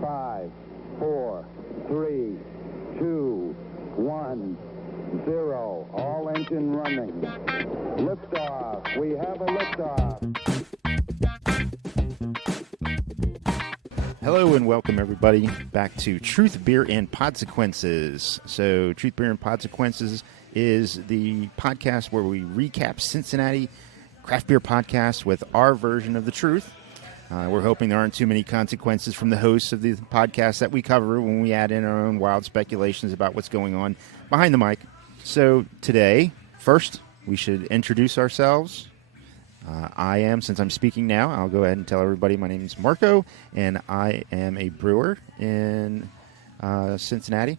5, 4, 3, 2, 1, 0. All engine running. Liftoff. We have a liftoff. Hello and welcome everybody back to Truth, Beer, and Podsequences. So Truth, Beer, and Podsequences is the podcast where we recap Cincinnati craft beer podcast with our version of the truth. We're hoping there aren't too many consequences from the hosts of the podcast that we cover when we add in our own wild speculations about what's going on behind the mic. So today, first, we should introduce ourselves. Since I'm speaking now, I'll go ahead and tell everybody my name is Marco, and I am a brewer in Cincinnati.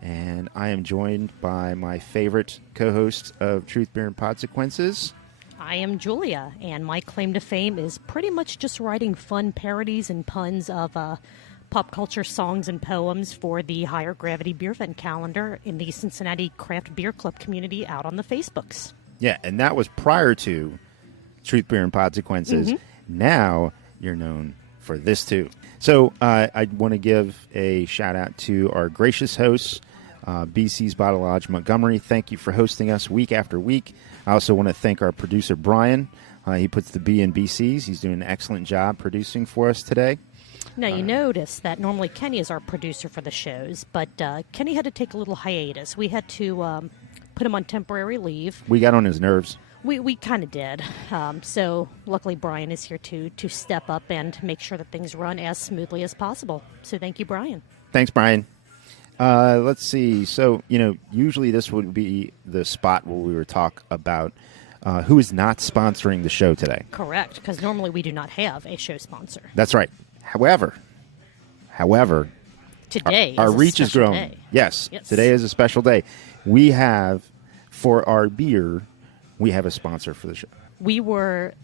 And I am joined by my favorite co-host of Truth, Beer, and Podsequences. I am Julia, and my claim to fame is pretty much just writing fun parodies and puns of pop culture songs and poems for the Higher Gravity Beer Event calendar in the Cincinnati Craft Beer Club community out on the Facebooks. Yeah, and that was prior to Truth, Beer, and Podsequences. Mm-hmm. Now you're known for this too. So I want to give a shout out to our gracious hosts, BC's Bottle Lodge Montgomery. Thank you for hosting us week after week. I also want to thank our producer, Brian. He puts the B in BC's. He's doing an excellent job producing for us today. Now, you notice that normally Kenny is our producer for the shows, but Kenny had to take a little hiatus. We had to put him on temporary leave. We got on his nerves. We kind of did. So luckily Brian is here to step up and make sure that things run as smoothly as possible. So thank you, Brian. Thanks, Brian. Let's see. So, usually this would be the spot where we would talk about who is not sponsoring the show today. Correct, because normally we do not have a show sponsor. That's right. However, today our reach is growing. Day. Yes, today is a special day. We have, for our beer, we have a sponsor for the show. We were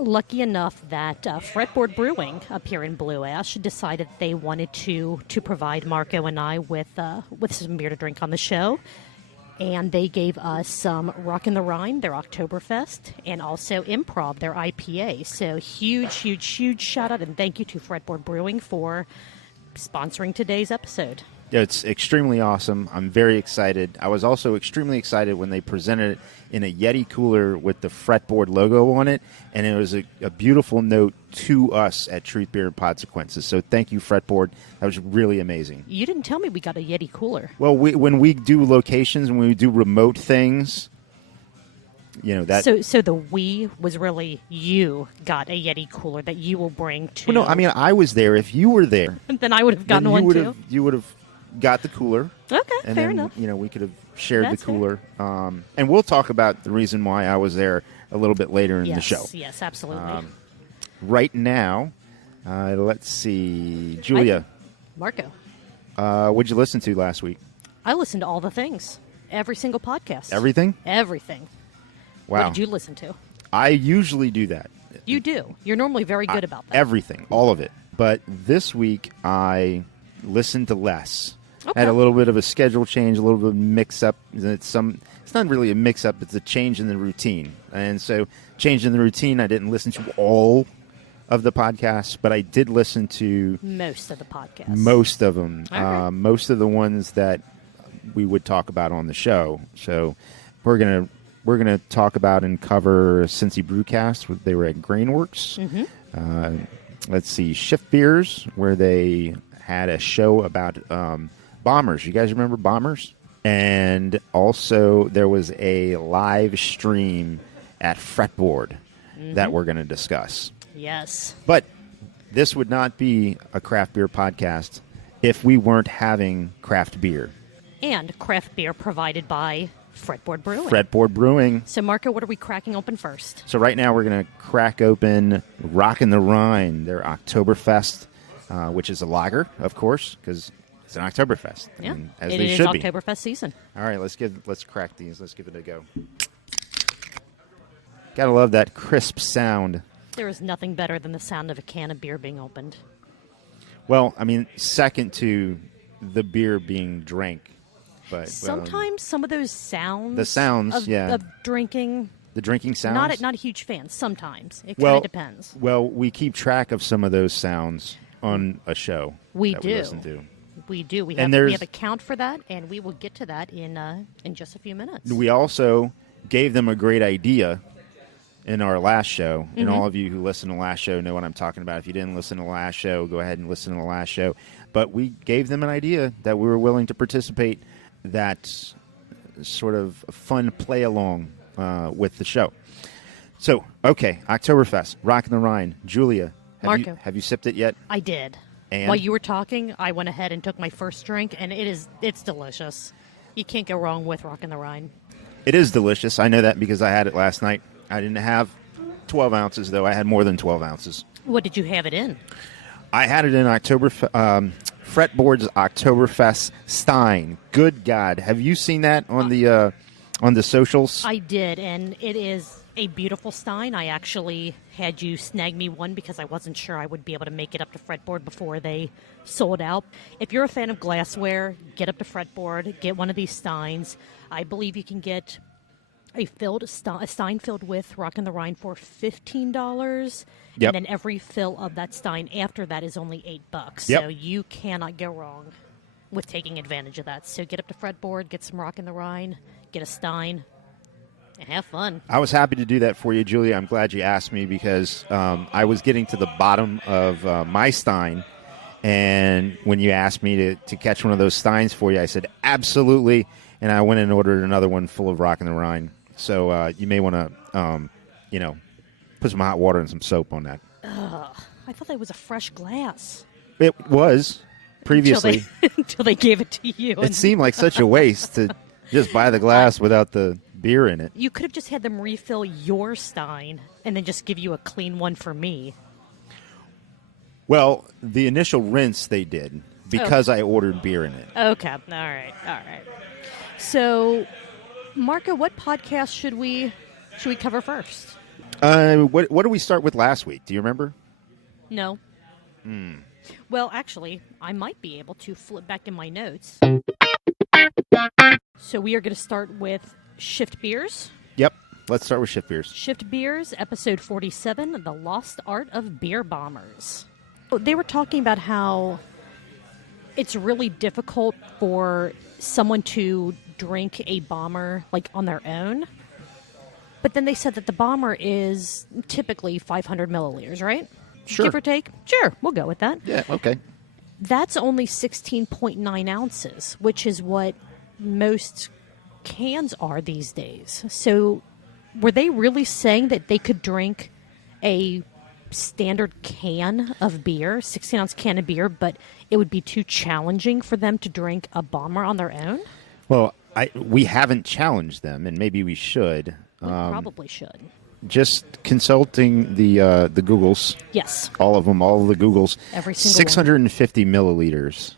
lucky enough that Fretboard Brewing up here in Blue Ash decided they wanted to provide Marco and I with some beer to drink on the show. And they gave us some Rockin the Rhein, their Oktoberfest, and also Improv, their IPA. So huge shout out and thank you to Fretboard Brewing for sponsoring today's episode. Yeah, it's extremely awesome. I'm very excited. I was also extremely excited when they presented it in a Yeti cooler with the Fretboard logo on it, and it was a beautiful note to us at Truth, Beer, and Podsequences. So thank you, Fretboard. That was really amazing. You didn't tell me we got a Yeti cooler. Well, when we do locations, when we do remote things, that. So the we was really you got a Yeti cooler that you will bring to. Well, no, I mean I was there. If you were there, then I would have gotten one too. You would have got the cooler. Okay, and fair then, enough. We could have shared That's the cooler. And we'll talk about the reason why I was there a little bit later in the show. Yes, absolutely. Right now, let's see. Julia. Marco. What'd you listen to last week? I listened to all the things. Every single podcast. Everything? Everything. Wow. What did you listen to? I usually do that. You do. You're normally very good about that. Everything. All of it. But this week, I listened to less. Okay. Had a little bit of a schedule change, a little bit of mix-up. It's not really a mix-up. It's a change in the routine. And so, change in the routine, I didn't listen to all of the podcasts, but I did listen to most of the podcasts. Most of them. Right. Most of the ones that we would talk about on the show. So, we're gonna talk about and cover Cincy Brewcast. They were at Grainworks. Mm-hmm. Let's see, Shift Beers, where they had a show about bombers. You guys remember bombers? And also there was a live stream at Fretboard that we're going to discuss. Yes. But this would not be a craft beer podcast if we weren't having craft beer. And craft beer provided by Fretboard Brewing. Fretboard Brewing. So, Marco, what are we cracking open first? So right now we're going to crack open Rockin the Rhein, their Oktoberfest, which is a lager, of course, because it's an Oktoberfest. Yeah, as it they is should be. Oktoberfest season. All right, let's crack these. Let's give it a go. Gotta love that crisp sound. There is nothing better than the sound of a can of beer being opened. Well, I mean, second to the beer being drank. But sometimes some of those sounds. The sounds, of drinking. The drinking sounds? Not a huge fan. Sometimes. It kind of depends. Well, we keep track of some of those sounds on a show. We that do. We listen to. We do. We And have a count for that, and we will get to that in just a few minutes. We also gave them a great idea in our last show, and all of you who listen to the last show know what I'm talking about. If you didn't listen to the last show, go ahead and listen to the last show. But we gave them an idea that we were willing to participate, that sort of fun play-along with the show. So, okay, Oktoberfest, Rockin' the Rhein. Julia, Marco, have you sipped it yet? I did. And? While you were talking, I went ahead and took my first drink, and it's delicious. You can't go wrong with Rockin' the Rhein. It is delicious. I know that because I had it last night. I didn't have 12 ounces, though. I had more than 12 ounces. What did you have it in? I had it in Fretboard's Oktoberfest Stein. Good God. Have you seen that on the socials? I did, and it is a beautiful Stein. I actually had you snag me one because I wasn't sure I would be able to make it up to Fretboard before they sold out. If you're a fan of glassware, get up to Fretboard, get one of these Steins. I believe you can get a Stein filled with Rockin' the Rhein for $15. Yep. And then every fill of that Stein after that is only $8. Yep. So you cannot go wrong with taking advantage of that. So get up to Fretboard, get some Rockin' the Rhein, get a Stein, and have fun. I was happy to do that for you, Julia. I'm glad you asked me because I was getting to the bottom of my Stein. And when you asked me to catch one of those Steins for you, I said, absolutely. And I went and ordered another one full of Rockin' the Rhein. So you may want to, put some hot water and some soap on that. I thought that was a fresh glass. It was previously. Until they gave it to you. It seemed like such a waste to just buy the glass without the beer in it. You could have just had them refill your Stein and then just give you a clean one for me. Well, the initial rinse they did because I ordered beer in it. Okay. All right. So, Marco, what podcast should we cover first? What did we start with last week? Do you remember? No. Well, actually, I might be able to flip back in my notes. So we are going to start with Shift Beers. Yep. Let's start with Shift Beers. Shift Beers, episode 47, The Lost Art of Beer Bombers. They were talking about how it's really difficult for someone to drink a bomber like on their own. But then they said that the bomber is typically 500 milliliters, right? Sure. Give or take? Sure, we'll go with that. Yeah, okay. That's only 16.9 ounces, which is what most cans are these days. So were they really saying that they could drink a standard can of beer, 16-ounce can of beer, but it would be too challenging for them to drink a bomber on their own? Well, we haven't challenged them, and maybe we should. We probably should. Just consulting the Googles. Yes. All of the Googles. Every single 650 milliliters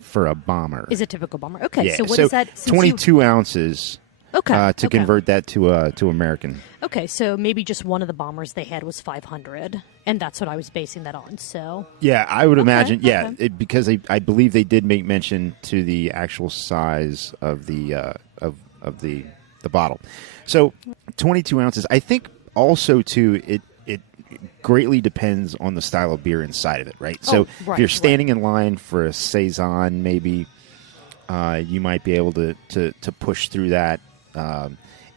for a bomber. Is a typical bomber. Okay, Yeah, so what is that? 22 ounces to okay. convert that to American. Okay, so maybe just one of the bombers they had was 500, and that's what I was basing that on. So Yeah, I would imagine. Yeah, okay. because I believe they did make mention to the actual size of the of the bottle. So 22 ounces. I think also too it greatly depends on the style of beer inside of it, right? So if you're standing in line for a saison, maybe you might be able to push through that.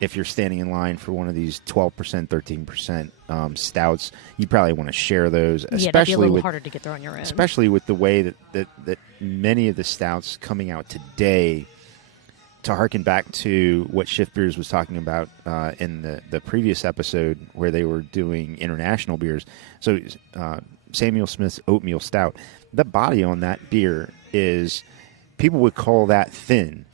If you're standing in line for one of these 12%, 13% stouts, you probably want to share those, yeah, that'd be a little harder to get there on your own. Especially with the way that many of the stouts coming out today, to harken back to what Shift Beers was talking about in the previous episode where they were doing international beers. So Samuel Smith's Oatmeal Stout, the body on that beer is, people would call that thin.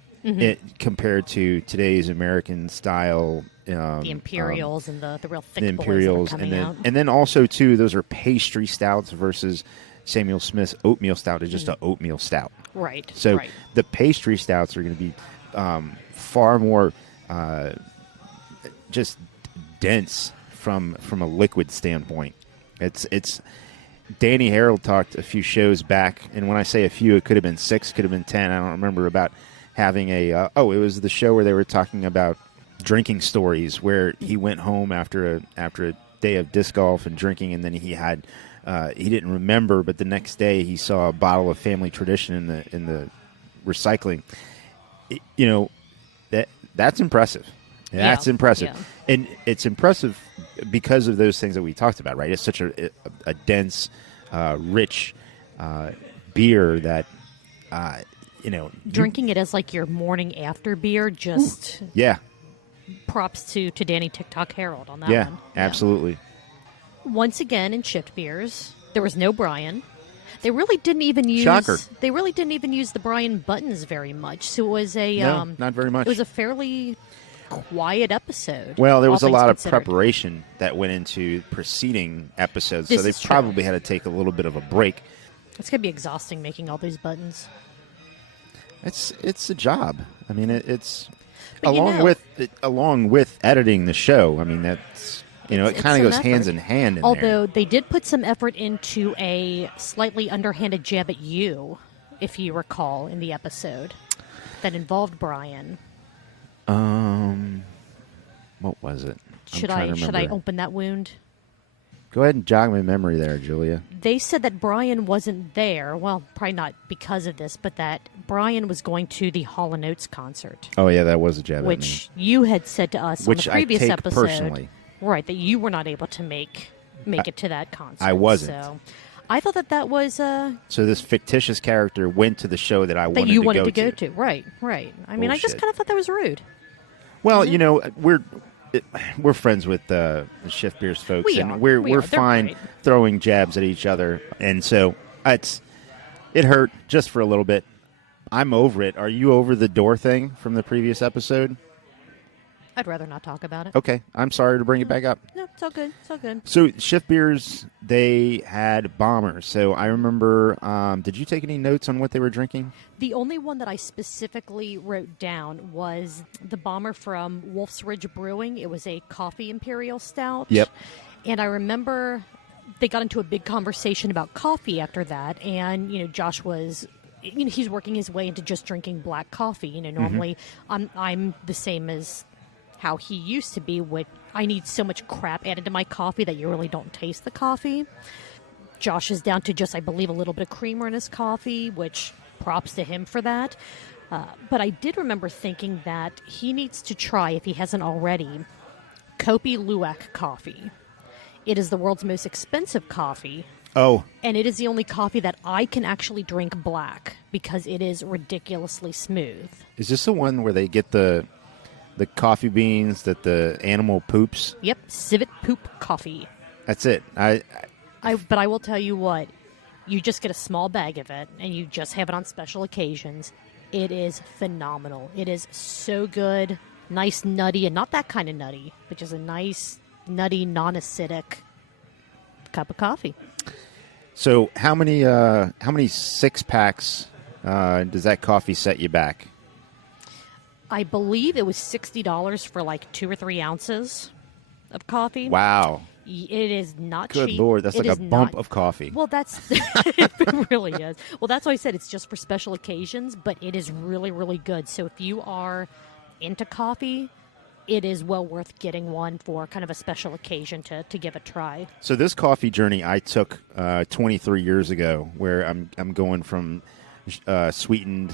Compared to today's American style, the Imperials and the real thick the Imperials, boys that are coming out. and then also too, those are pastry stouts versus Samuel Smith's Oatmeal Stout is just an oatmeal stout. Right. So right. the pastry stouts are going to be far more just dense from a liquid standpoint. It's Danny Harold talked a few shows back, and when I say a few, it could have been 6, could have been 10. I don't remember, about having it was the show where they were talking about drinking stories, where he went home after a day of disc golf and drinking, and then he had he didn't remember, but the next day he saw a bottle of Family Tradition in the recycling. That's impressive. That's impressive. Yeah. And it's impressive because of those things that we talked about, right? It's such a dense, rich beer that, Drinking it as like your morning after beer, just yeah. props to Danny TikTok Harold on that Yeah, one. absolutely. Once again, in shift beers, there was no Brian. They really didn't even use. Shocker. They really didn't even use the Brian buttons very much. So it was a No, not very much. It was a fairly quiet episode. Well, there was a all lot things of considered. preparation that went into preceding episodes, This so they is true. probably had to take a little bit of a break. It's gonna be exhausting making all these buttons. It's a job. I mean, it's But along with editing the show. I mean, that's it It's kind of some goes hands effort. in hand. Although they did put some effort into a slightly underhanded jab at you, if you recall, in the episode that involved Brian. What was it? I'm Should trying I to should I remember. open that wound? Go ahead and jog my memory there, Julia. They said that Brian wasn't there. Well, probably not because of this, but that Brian was going to the Hall & Oates concert, Oh yeah, that was a jab which you had said to us Which on I the previous take episode, personally. right? That you were not able to make it to that concert. I wasn't. So I thought that was So this fictitious character went to the show that I that wanted you to wanted go to go to. Right. I mean, I just Bullshit. kind of thought that was rude. Well, we're friends with the Shift Beers folks, We and are. we're They're fine great. throwing jabs at each other, and so it hurt just for a little bit. I'm over it. Are you over the door thing from the previous episode? I'd rather not talk about it. Okay, I'm sorry to bring it back up. No, it's all good. It's all good. So Shift Beers, they had bombers. So I remember. Did you take any notes on what they were drinking? The only one that I specifically wrote down was the bomber from Wolf's Ridge Brewing. It was a coffee imperial stout. Yep. And I remember they got into a big conversation about coffee after that. And, Josh was, he's working his way into just drinking black coffee. Normally I'm the same as how he used to be. I need so much crap added to my coffee that you really don't taste the coffee. Josh is down to just, I believe, a little bit of creamer in his coffee, which props to him for that. But I did remember thinking that he needs to try, if he hasn't already, Kopi Luwak coffee. It is the world's most expensive coffee, Oh, and it is the only coffee that I can actually drink black because it is ridiculously smooth. is this the one where they get the coffee beans that the animal poops? Yep, civet poop coffee. That's it. But I will tell you what, you just get a small bag of it, and you just have it on special occasions. It is phenomenal. It is so good, nice, nutty, and not that kind of nutty, but just a nice, nutty, non-acidic cup of coffee. So how many 6-packs does that coffee set you back? I believe it was $60 for like 2 or 3 ounces of coffee. Wow. It is not Good cheap. Lord, that's It like a is bump not- of coffee. Well, it really is. Well, that's why I said it's just for special occasions, but it is really, really good. So if you are into coffee, it is well worth getting one for kind of a special occasion to give a try. So this coffee journey I took 23 years ago, where I'm going from sweetened,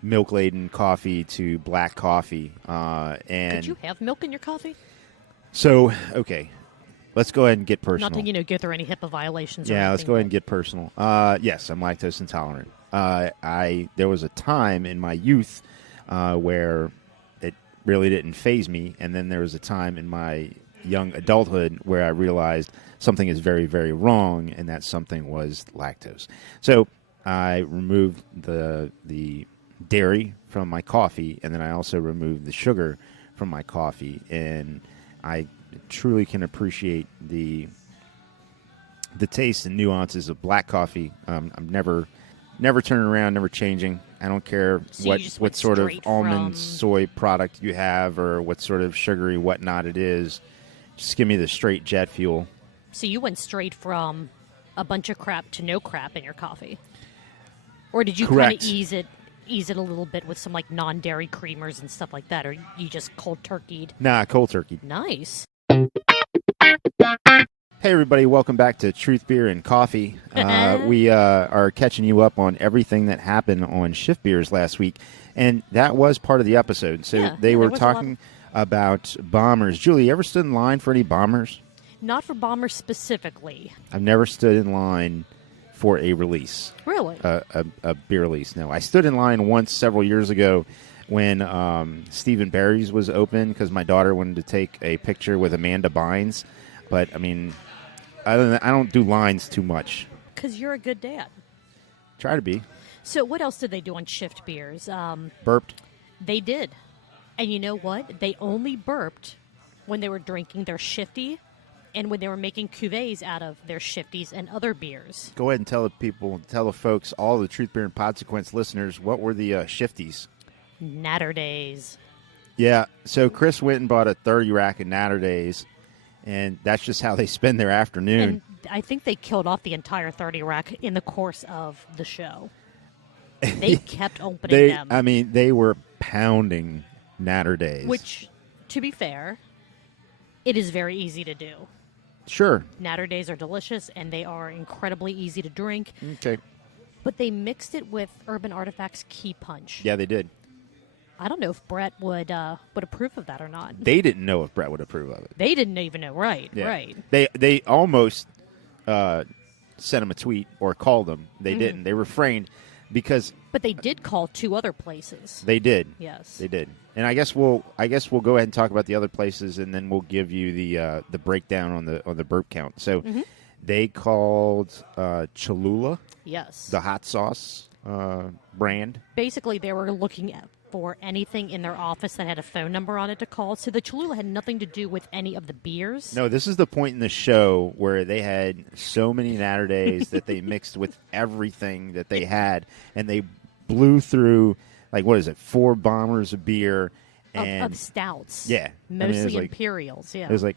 milk-laden coffee to black coffee, and Could you have milk in your coffee? so okay, let's go ahead and get personal. Not to go through any HIPAA violations. Or Yeah, let's anything, go ahead and but- get personal. Yes, I'm lactose intolerant. There was a time in my youth where it really didn't faze me, and then there was a time in my young adulthood where I realized something is very, very wrong, and that something was lactose. So I removed the dairy from my coffee, and then I also removed the sugar from my coffee, and I truly can appreciate the taste and nuances of black coffee. I'm never turning around, never changing. I don't care So you just what went sort of straight almond from- soy product you have or what sort of sugary whatnot it is. Just give me the straight jet fuel. So you went straight from a bunch of crap to no crap in your coffee, or did you kind Correct. of ease it a little bit with some like non-dairy creamers and stuff like that, or you just cold turkeyed? Nah, cold turkey. Nice. Hey, everybody. Welcome back to Truth Beer and Coffee. We are catching you up on everything that happened on Shift Beers last week, and that was part of the episode. So they were talking about bombers. Julie, you ever stood in line for any bombers? Not for bombers specifically. I've never stood in line for a release. Really? A beer release, no. I stood in line once several years ago when Stephen Barry's was open because my daughter wanted to take a picture with Amanda Bynes. But, I mean, other than that, I don't do lines too much. Because you're a good dad. Try to be. So what else did they do on Shift Beers? Burped. They did. And you know what? They only burped when they were drinking their Shifty and when they were making cuvées out of their Shifties and other beers. Go ahead and tell the people, tell the folks, all the Truth Beer and Podsequence listeners, what were the Shifties? Natter Days. Yeah, so Chris went and bought a 30 rack of Natter Days, and that's just how they spend their afternoon. And I think they killed off the entire 30 rack in the course of the show. They kept opening them. I mean, they were pounding Natter Days. Which, to be fair, it is very easy to do. Sure. Natter Days are delicious, and they are incredibly easy to drink. Okay. But they mixed it with Urban Artifacts Key Punch. Yeah, they did. I don't know if Brett would approve of that or not. They didn't know if Brett would approve of it. They didn't even know. Right, Yeah. right. They almost sent him a tweet or called him. They didn't. They refrained because But they did call 2 other places. they did. Yes. They did. And I guess we'll go ahead and talk about the other places, and then we'll give you the breakdown on the burp count. So they called Cholula, Yes. the hot sauce brand. Basically, they were looking for anything in their office that had a phone number on it to call. So the Cholula had nothing to do with any of the beers. No, this is the point in the show where they had so many Natter Days that they mixed with everything that they had, and they blew through, like, what is it, 4 bombers of beer. And Of stouts. Yeah. Mostly it was like, Imperials, yeah. It was like,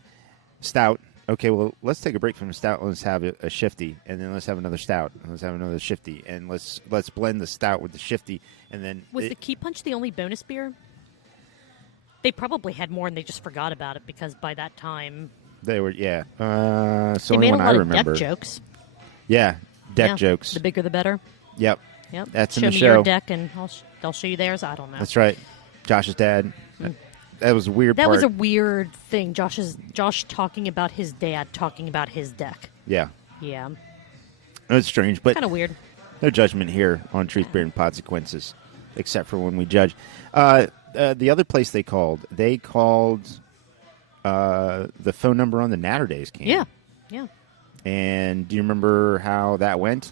stout. Okay, well, let's take a break from the stout. Let's have a shifty, and then let's have another stout. And let's have another shifty, and let's blend the stout with the shifty, and then Was the Key Punch the only bonus beer? They probably had more, and they just forgot about it because by that time they were it's the they only made a one lot I of remember. deck jokes. Yeah, deck Yeah, jokes. The bigger, the better. Yep. Yep. That's in show the me show. your deck, and they'll show you theirs. I don't know. That's right. Josh's dad. That was a weird That part. was a weird thing. Josh talking about his dad talking about his deck. Yeah. Yeah, It's strange, but kind of weird. no judgment here on Truth, Beer, and Podsequences, except for when we judge. The other place they called the phone number on the Natter Days can. Yeah, yeah. And do you remember how that went?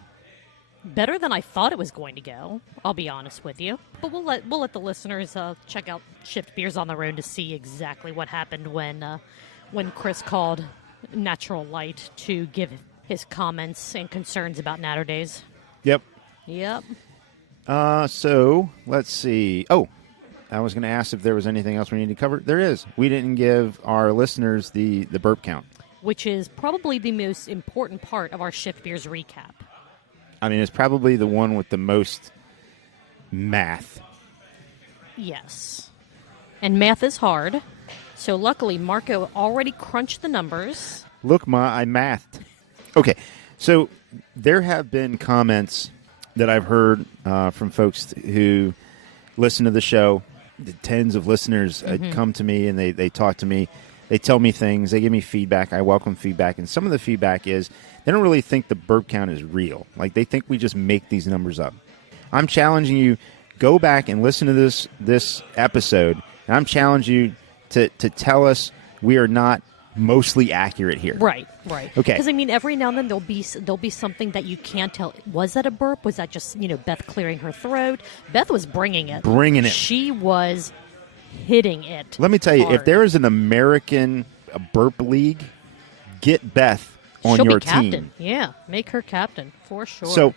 Better than I thought it was going to go. I'll be honest with you. But we'll let the listeners check out Shift Beers on the Road to see exactly what happened when Chris called Natural Light to give his comments and concerns about Natter Days. Yep. Yep. So let's see. Oh, I was going to ask if there was anything else we needed to cover. There is. We didn't give our listeners the burp count, Which is probably the most important part of our Shift Beers recap. I mean, it's probably the one with the most math. Yes. And math is hard. So luckily, Marco already crunched the numbers. Look, I mathed. Okay, so there have been comments that I've heard from folks who listen to the show. The tens of listeners come to me and they talk to me. They tell me things. They give me feedback. I welcome feedback. And some of the feedback is they don't really think the burp count is real. Like, they think we just make these numbers up. I'm challenging you, go back and listen to this episode, and I'm challenging you to tell us we are not mostly accurate here. Right. Okay. Because, I mean, every now and then there'll be something that you can't tell. Was that a burp? Was that just, Beth clearing her throat? Beth was bringing it. She was hitting it. Let me tell you, if hard. there is an American burp league, get Beth on She'll your be captain. team. Yeah, make her captain for sure.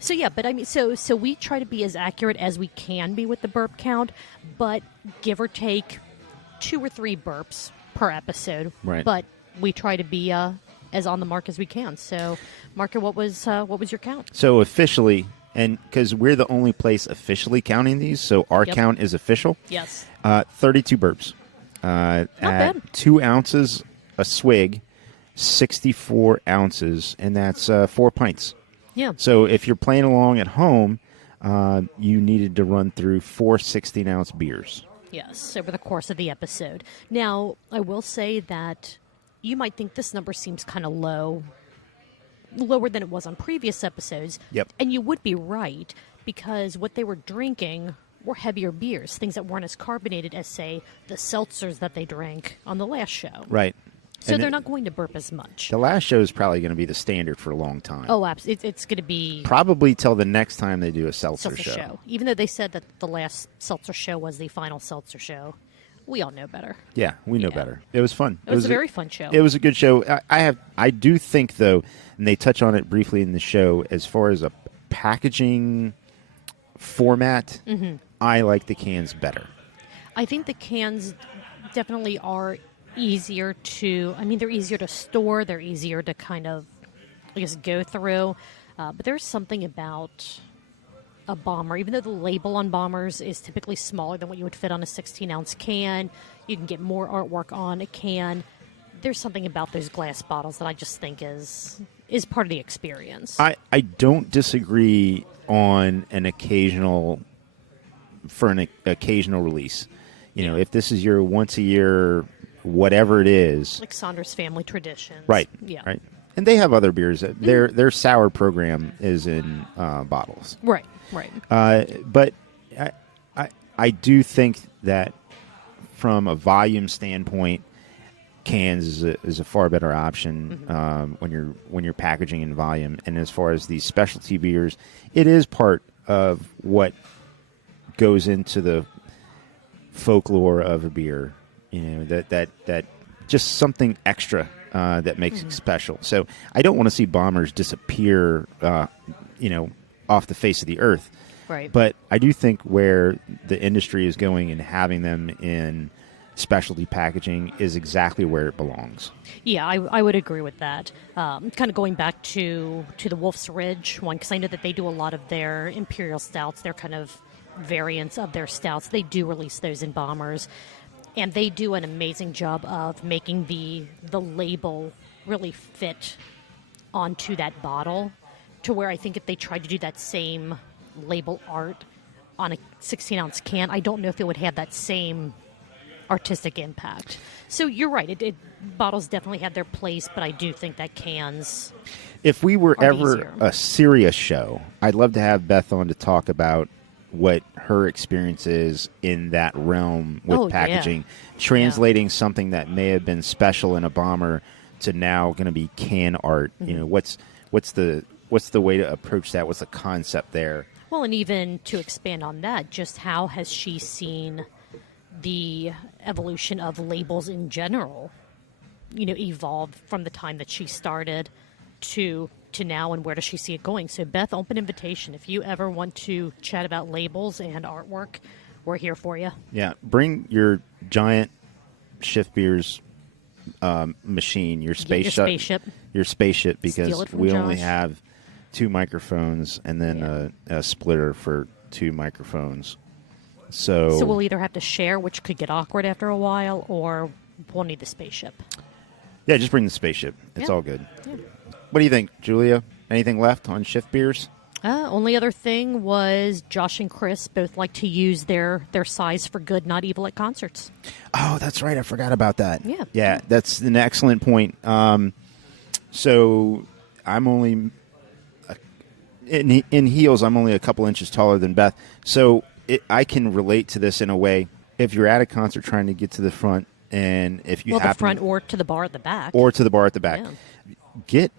So yeah, but I mean, so we try to be as accurate as we can be with the burp count, but give or take 2 or 3 burps per episode. Right. But we try to be as on the mark as we can. So, Marco, what was your count? So officially, and because we're the only place officially counting these, so our Yep. count is official. Yes. 32 burps. At bad. 2 ounces a swig, 64 ounces, and that's 4 pints. Yeah. So if you're playing along at home, you needed to run through 4 16-ounce beers. Yes, over the course of the episode. Now, I will say that you might think this number seems kind of lower than it was on previous episodes. Yep. And you would be right, because what they were drinking were heavier beers, things that weren't as carbonated as, say, the seltzers that they drank on the last show. Right. So And they're not going to burp as much. The last show is probably going to be the standard for a long time. Oh, absolutely. It's going to be... Probably till the next time they do a seltzer show. Even though they said that the last seltzer show was the final seltzer show, we all know better. Yeah, we know Yeah. better. It was fun. It was a very fun show. It was a good show. I do think, though, and they touch on it briefly in the show, as far as a packaging format, I like the cans better. I think the cans definitely are easier to, they're easier to store, they're easier to kind of, I guess, go through. But there's something about a bomber, even though the label on bombers is typically smaller than what you would fit on a 16-ounce can, you can get more artwork on a can. There's something about those glass bottles that I just think is part of the experience. I don't disagree on an occasional release. You know, if this is your once a year, whatever it is, like Saunders Family Traditions. right? Yeah. Right. And they have other beers. Their sour program is in bottles. Right. Right. But I do think that from a volume standpoint, cans is a far better option when you're packaging in volume. And as far as these specialty beers, it is part of what goes into the folklore of a beer. You know, that just something extra that makes it special. So I don't want to see bombers disappear, off the face of the earth. Right. But I do think where the industry is going and having them in specialty packaging is exactly where it belongs. Yeah, I would agree with that. Kind of going back to the Wolf's Ridge one, because I know that they do a lot of their imperial stouts, their kind of variants of their stouts. They do release those in bombers, and they do an amazing job of making the label really fit onto that bottle, to where I think if they tried to do that same label art on a 16-ounce can, I don't know if it would have that same artistic impact. So you're right. Bottles definitely have their place, but I do think that cans. If we were ever easier. a serious show, I'd love to have Beth on to talk about what her experience is in that realm with packaging, translating something that may have been special in a bomber to now going to be can art. You know, what's the way to approach that? What's the concept there? Well, and even to expand on that, just how has she seen the evolution of labels in general, evolve from the time that she started to now, and where does she see it going? So, Beth, open invitation. If you ever want to chat about labels and artwork, we're here for you. Yeah, bring your giant Shift Beers machine, your spaceship, because we only have 2 microphones and then a splitter for 2 microphones. So we'll either have to share, which could get awkward after a while, or we'll need the spaceship. Yeah, just bring the spaceship. It's all good. Yeah. What do you think, Julia? Anything left on Shift Beers? Only other thing was Josh and Chris both like to use their size for good, not evil at concerts. Oh, that's right. I forgot about that. Yeah, that's an excellent point. So I'm only in heels. I'm only a couple inches taller than Beth. So I can relate to this in a way. If you're at a concert trying to get to the front, and if you the front or to the bar at the back, get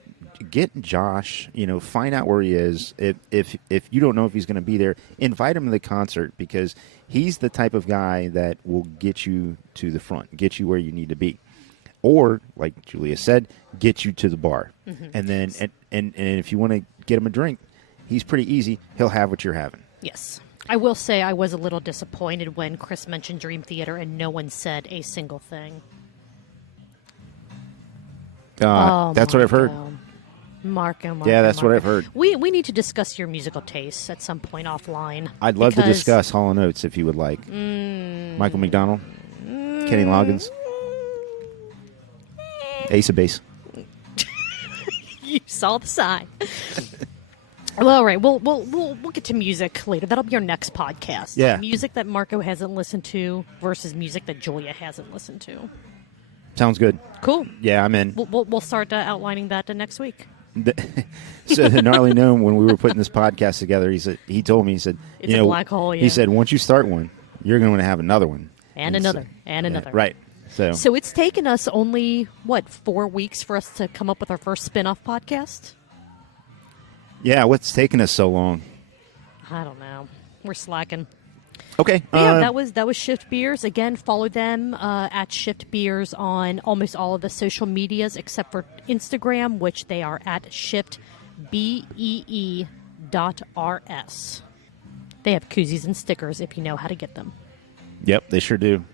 Josh. Find out where he is. If you don't know if he's going to be there, invite him to the concert, because he's the type of guy that will get you to the front, get you where you need to be, or like Julia said, get you to the bar. And then and if you want to get him a drink, he's pretty easy. He'll have what you're having. Yes. I will say I was a little disappointed when Chris mentioned Dream Theater and no one said a single thing. That's what I've heard. Marco. Yeah, that's what I've heard. We need to discuss your musical tastes at some point offline. I'd love to discuss Hall & Oates if you would like. Michael McDonald, Kenny Loggins, Ace of Base. You saw the sign. Well, all right. We'll get to music later. That'll be our next podcast. Yeah. Music that Marco hasn't listened to versus music that Julia hasn't listened to. Sounds good. Cool. Yeah, I'm in. We'll start outlining that next week. So the gnarly gnome, when we were putting this podcast together, he told me, he said, It's a black hole, yeah. He said, once you start one, you're going to have another one. And another. Right. So it's taken us only, 4 weeks for us to come up with our first spin-off podcast? Yeah, what's taking us so long? I don't know. We're slacking. Okay. But yeah, that was Shift Beers. Again, follow them at Shift Beers on almost all of the social medias except for Instagram, which they are at shiftbee.rs. They have koozies and stickers if you know how to get them. Yep, they sure do.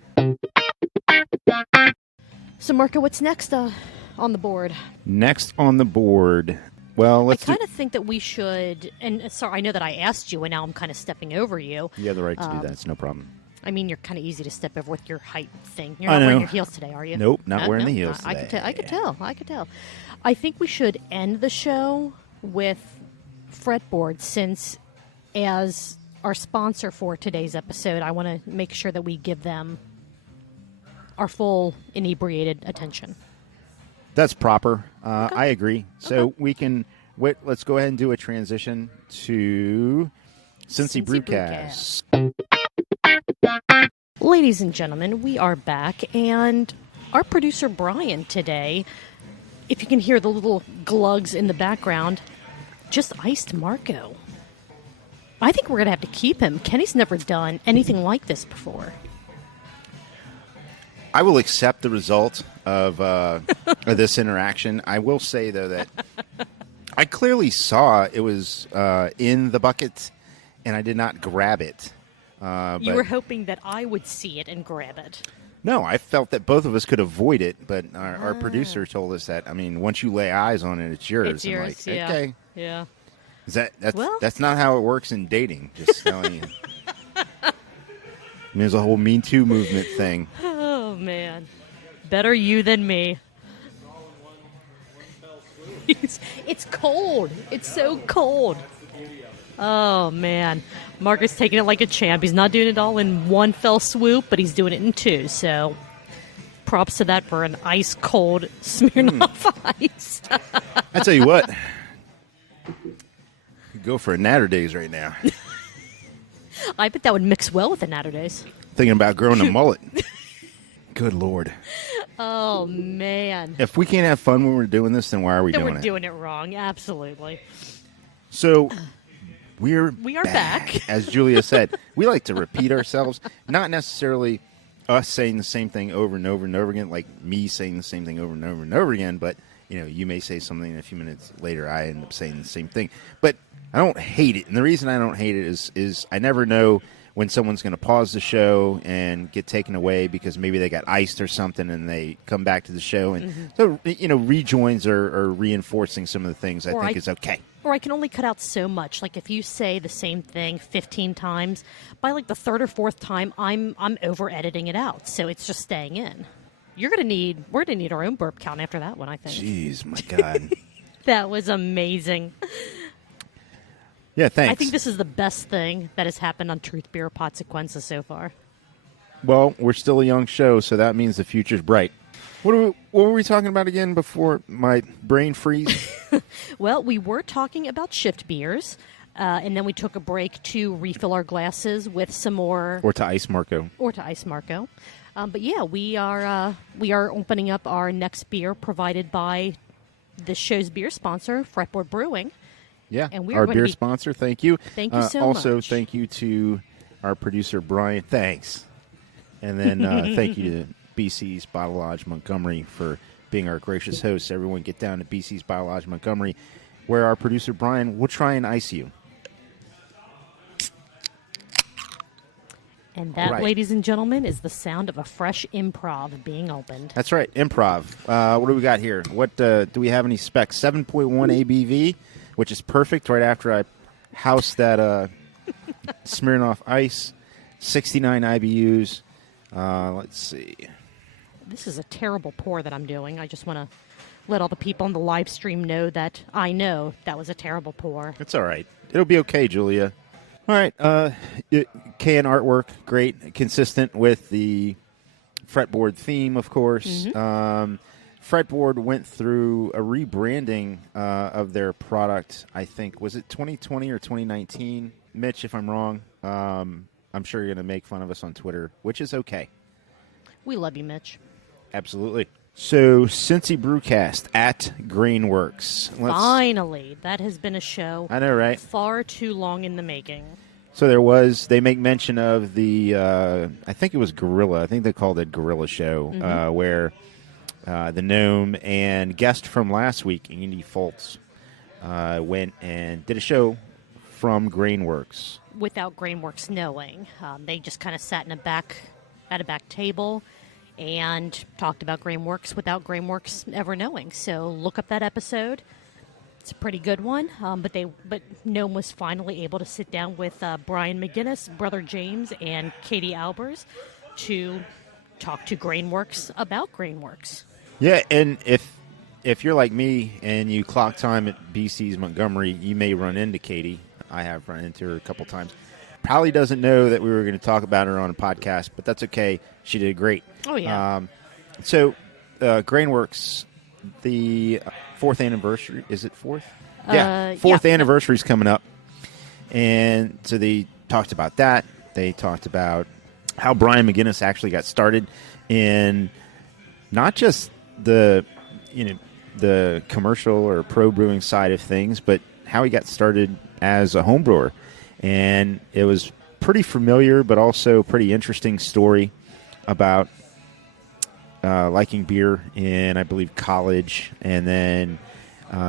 So, Marco, what's next on the board? Next on the board. Well, I kind of think that we should, and sorry, I know that I asked you, and now I'm kind of stepping over you. You have the right to do that. It's no problem. I mean, you're kind of easy to step over with your height thing. You're not wearing your heels today, are you? Nope, not wearing the heels today. I could tell. I think we should end the show with Fretboard, since as our sponsor for today's episode, I want to make sure that we give them our full inebriated attention. That's proper. Okay. I agree. So we can wait. Let's go ahead and do a transition to Cincy Brewcast. Ladies and gentlemen, we are back, and our producer Brian today, if you can hear the little glugs in the background, just iced Marco. I think we're going to have to keep him. Kenny's never done anything like this before. I will accept the result of this interaction. I will say, though, that I clearly saw it was in the bucket, and I did not grab it. You were hoping that I would see it and grab it. No, I felt that both of us could avoid it, but our producer told us that, I mean, once you lay eyes on it, it's yours. It's yours, like, yeah. Okay. Yeah. That's not how it works in dating, just telling you. I mean, there's a whole Me Too movement thing. Oh, man. Better you than me. It's cold. It's so cold. Oh, man. Marcus taking it like a champ. He's not doing it all in one fell swoop, but he's doing it in two. So props to that for an ice cold Smirnoff Ice. I tell you what. Could go for a Natter Days right now. I bet that would mix well with the Natter Days. Thinking about growing a mullet. Good Lord. Oh, man. If we can't have fun when we're doing this, then why are we doing it? Then we're doing it wrong. Absolutely. So we are back. As Julia said, we like to repeat ourselves. Not necessarily us saying the same thing over and over and over again, like me saying the same thing over and over and over again. But, you may say something, and a few minutes later I end up saying the same thing. But I don't hate it. And the reason I don't hate it is I never know when someone's going to pause the show and get taken away because maybe they got iced or something and they come back to the show. And so, rejoins are reinforcing some of the things I think is okay. Or I can only cut out so much. Like if you say the same thing 15 times, by like the third or fourth time, I'm over editing it out. So it's just staying in. We're going to need our own burp count after that one, I think. Jeez, my God. That was amazing. Yeah, thanks. I think this is the best thing that has happened on Truth Beer Podsequences so far. Well, we're still a young show, so that means the future's bright. What were we talking about again before my brain freeze? Well, we were talking about Shift Beers, and then we took a break to refill our glasses with some more... Or to ice Marco. But yeah, we are opening up our next beer provided by this show's beer sponsor, Fretboard Brewing. Yeah, and our beer sponsor. Thank you. Thank you so much. Also, thank you to our producer, Brian. Thanks. And then thank you to BC's Bottle Lodge Montgomery for being our gracious hosts. Everyone get down to BC's Bottle Lodge Montgomery, where our producer, Brian, will try and ice you. And that, ladies and gentlemen, is the sound of a fresh Improv being opened. That's right, Improv. What do we got here? What do we have any specs? 7.1 ABV, which is perfect right after I house that Smirnoff Ice. 69 IBUs. Let's see. This is a terrible pour that I'm doing. I just want to let all the people on the live stream know that I know that was a terrible pour. It's all right. It'll be okay, Julia. All right. Can artwork, great. Consistent with the Fretboard theme, of course. Fretboard went through a rebranding of their product, I think. Was it 2020 or 2019? Mitch, if I'm wrong, I'm sure you're going to make fun of us on Twitter, which is okay. We love you, Mitch. Absolutely. So, Cincy Brewcast at Grainworks. Finally, that has been a show. I know, right? Far too long in the making. So they make mention of the, I think it was Gorilla. I think they called it Gorilla Show, where the Gnome and guest from last week, Andy Foltz, went and did a show from Grainworks. Without Grainworks knowing. They just kind of sat at a back table and talked about Grainworks without Grainworks ever knowing. So look up that episode. It's a pretty good one. But Gnome was finally able to sit down with Brian McGinnis, Brother James, and Katie Albers to talk to Grainworks about Grainworks. Yeah, and if you're like me and you clock time at BC's Montgomery, you may run into Katie. I have run into her a couple times. Probably doesn't know that we were going to talk about her on a podcast, but that's okay. She did great. Oh, yeah. So, Grainworks, the fourth anniversary, is it fourth? Yeah, fourth anniversary is coming up. And so they talked about that. They talked about how Brian McGinnis actually got started in not just the commercial or pro brewing side of things, but how he got started as a home brewer. And it was pretty familiar, but also pretty interesting story about liking beer in, I believe, college, and then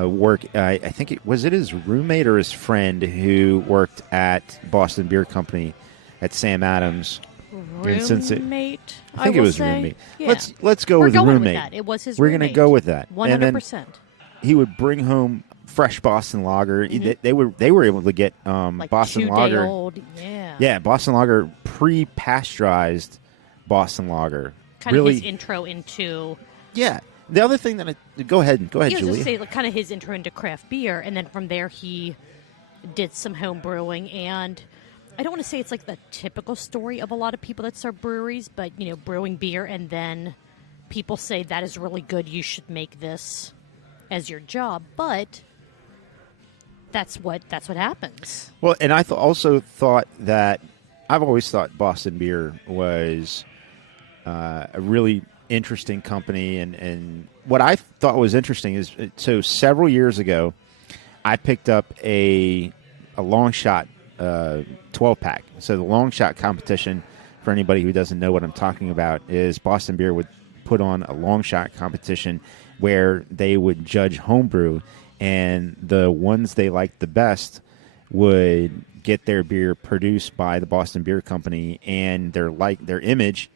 work. I think it was his roommate or his friend who worked at Boston Beer Company at Sam Adams. Roommate, I think it was roommate. Yeah. Let's go We're with going roommate. With that. It was his We're roommate. going to go with that. 100%. And then he would bring home fresh Boston Lager. They were able to get like Boston 2-day Lager. Old. Yeah. Yeah, Boston Lager, pre-pasteurized Boston Lager. Kind of his intro into. Yeah. The other thing that go ahead, Julia. Julia. Say, kind of his intro into craft beer, and then from there he did some home brewing. And I don't want to say it's like the typical story of a lot of people that start breweries, but brewing beer and then people say that is really good. You should make this as your job, but that's what happens. Well, and I also thought that I've always thought Boston Beer was a really interesting company, and what I thought was interesting is so several years ago, I picked up a long shot 12-pack. So the long shot competition, for anybody who doesn't know what I'm talking about, is Boston Beer would put on a long shot competition where they would judge homebrew, and the ones they liked the best would get their beer produced by the Boston Beer Company, and their image,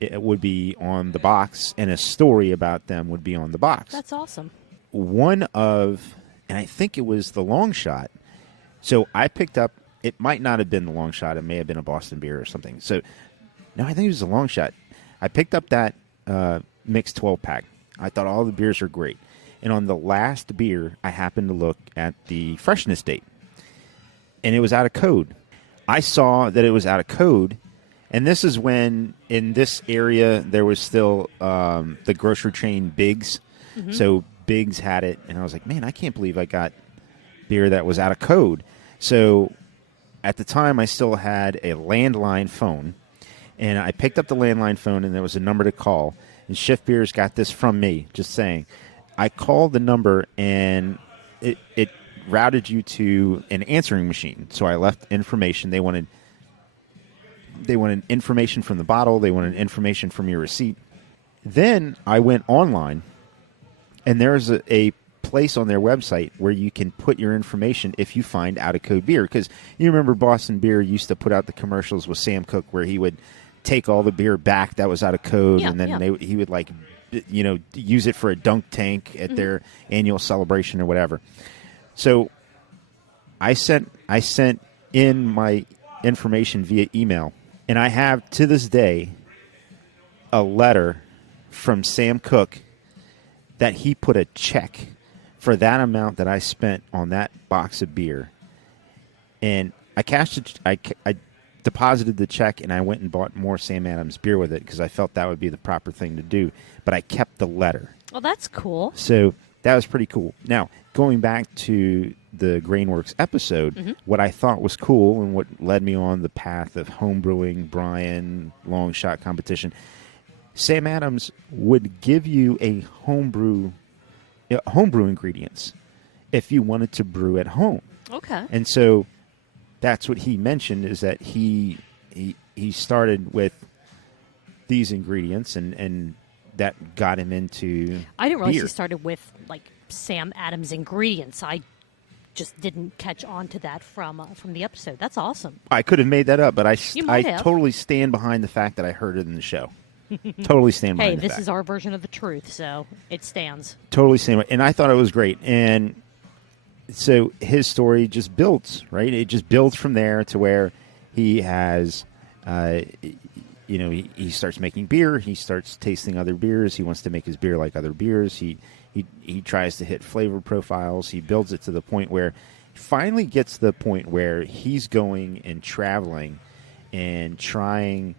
it would be on the box, and a story about them would be on the box. That's awesome. And I think it was the long shot. So I picked up, it might not have been the long shot. It may have been a Boston Beer or something. So, no, I think it was the long shot. I picked up that mixed 12-pack. I thought all the beers are great. And on the last beer, I happened to look at the freshness date. And it was out of code. I saw that it was out of code. And this is when, in this area, there was still the grocery chain Biggs. Mm-hmm. So Biggs had it. And I was like, man, I can't believe I got beer that was out of code. So at the time, I still had a landline phone. And I picked up the landline phone, and there was a number to call. And Shift Beers got this from me, just saying. I called the number, and it routed you to an answering machine. So I left information. They wanted information from the bottle. They wanted information from your receipt. Then I went online, and there's a place on their website where you can put your information if you find out-of-code beer. Because you remember Boston Beer used to put out the commercials with Sam Cooke where he would take all the beer back that was out of code, and then he would use it for a dunk tank at their annual celebration or whatever. So I sent in my information via email, and I have to this day a letter from Sam Cooke that he put a check for that amount that I spent on that box of beer, and I cashed it. I deposited the check, and I went and bought more Sam Adams beer with it because I felt that would be the proper thing to do. But I kept the letter. Well, that's cool. So that was pretty cool. Now, going back to the Grainworks episode, what I thought was cool and what led me on the path of homebrewing, Brian, long shot competition, Sam Adams would give you a homebrew ingredients if you wanted to brew at home. Okay. And so that's what he mentioned, is that he started with these ingredients, and that got him into I didn't realize beer. he started with like Sam Adams ingredients. I just didn't catch on to that from the episode. That's awesome. I could have made that up, but I might have. totally stand behind the fact that I heard it in the show. Totally stand behind Hey, the this fact. is our version of the truth, so it stands. Totally stand behind. And I thought it was great. And so his story just builds, right? It just builds from there to where he has, he starts making beer. He starts tasting other beers. He wants to make his beer like other beers. He tries to hit flavor profiles. He builds it to the point where he finally gets to the point where he's going and traveling and trying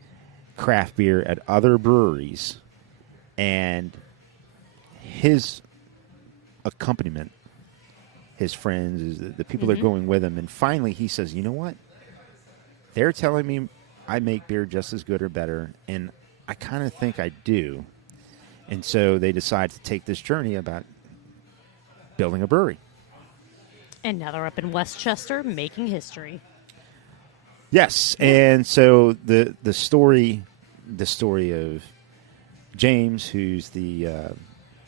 craft beer at other breweries, and his accompaniment, his friends, the people that are going with him, and finally he says, you know what? They're telling me I make beer just as good or better, and I kind of think I do. And so they decide to take this journey about building a brewery. And now they're up in Westchester making history. Yes, and so the story of James, who's the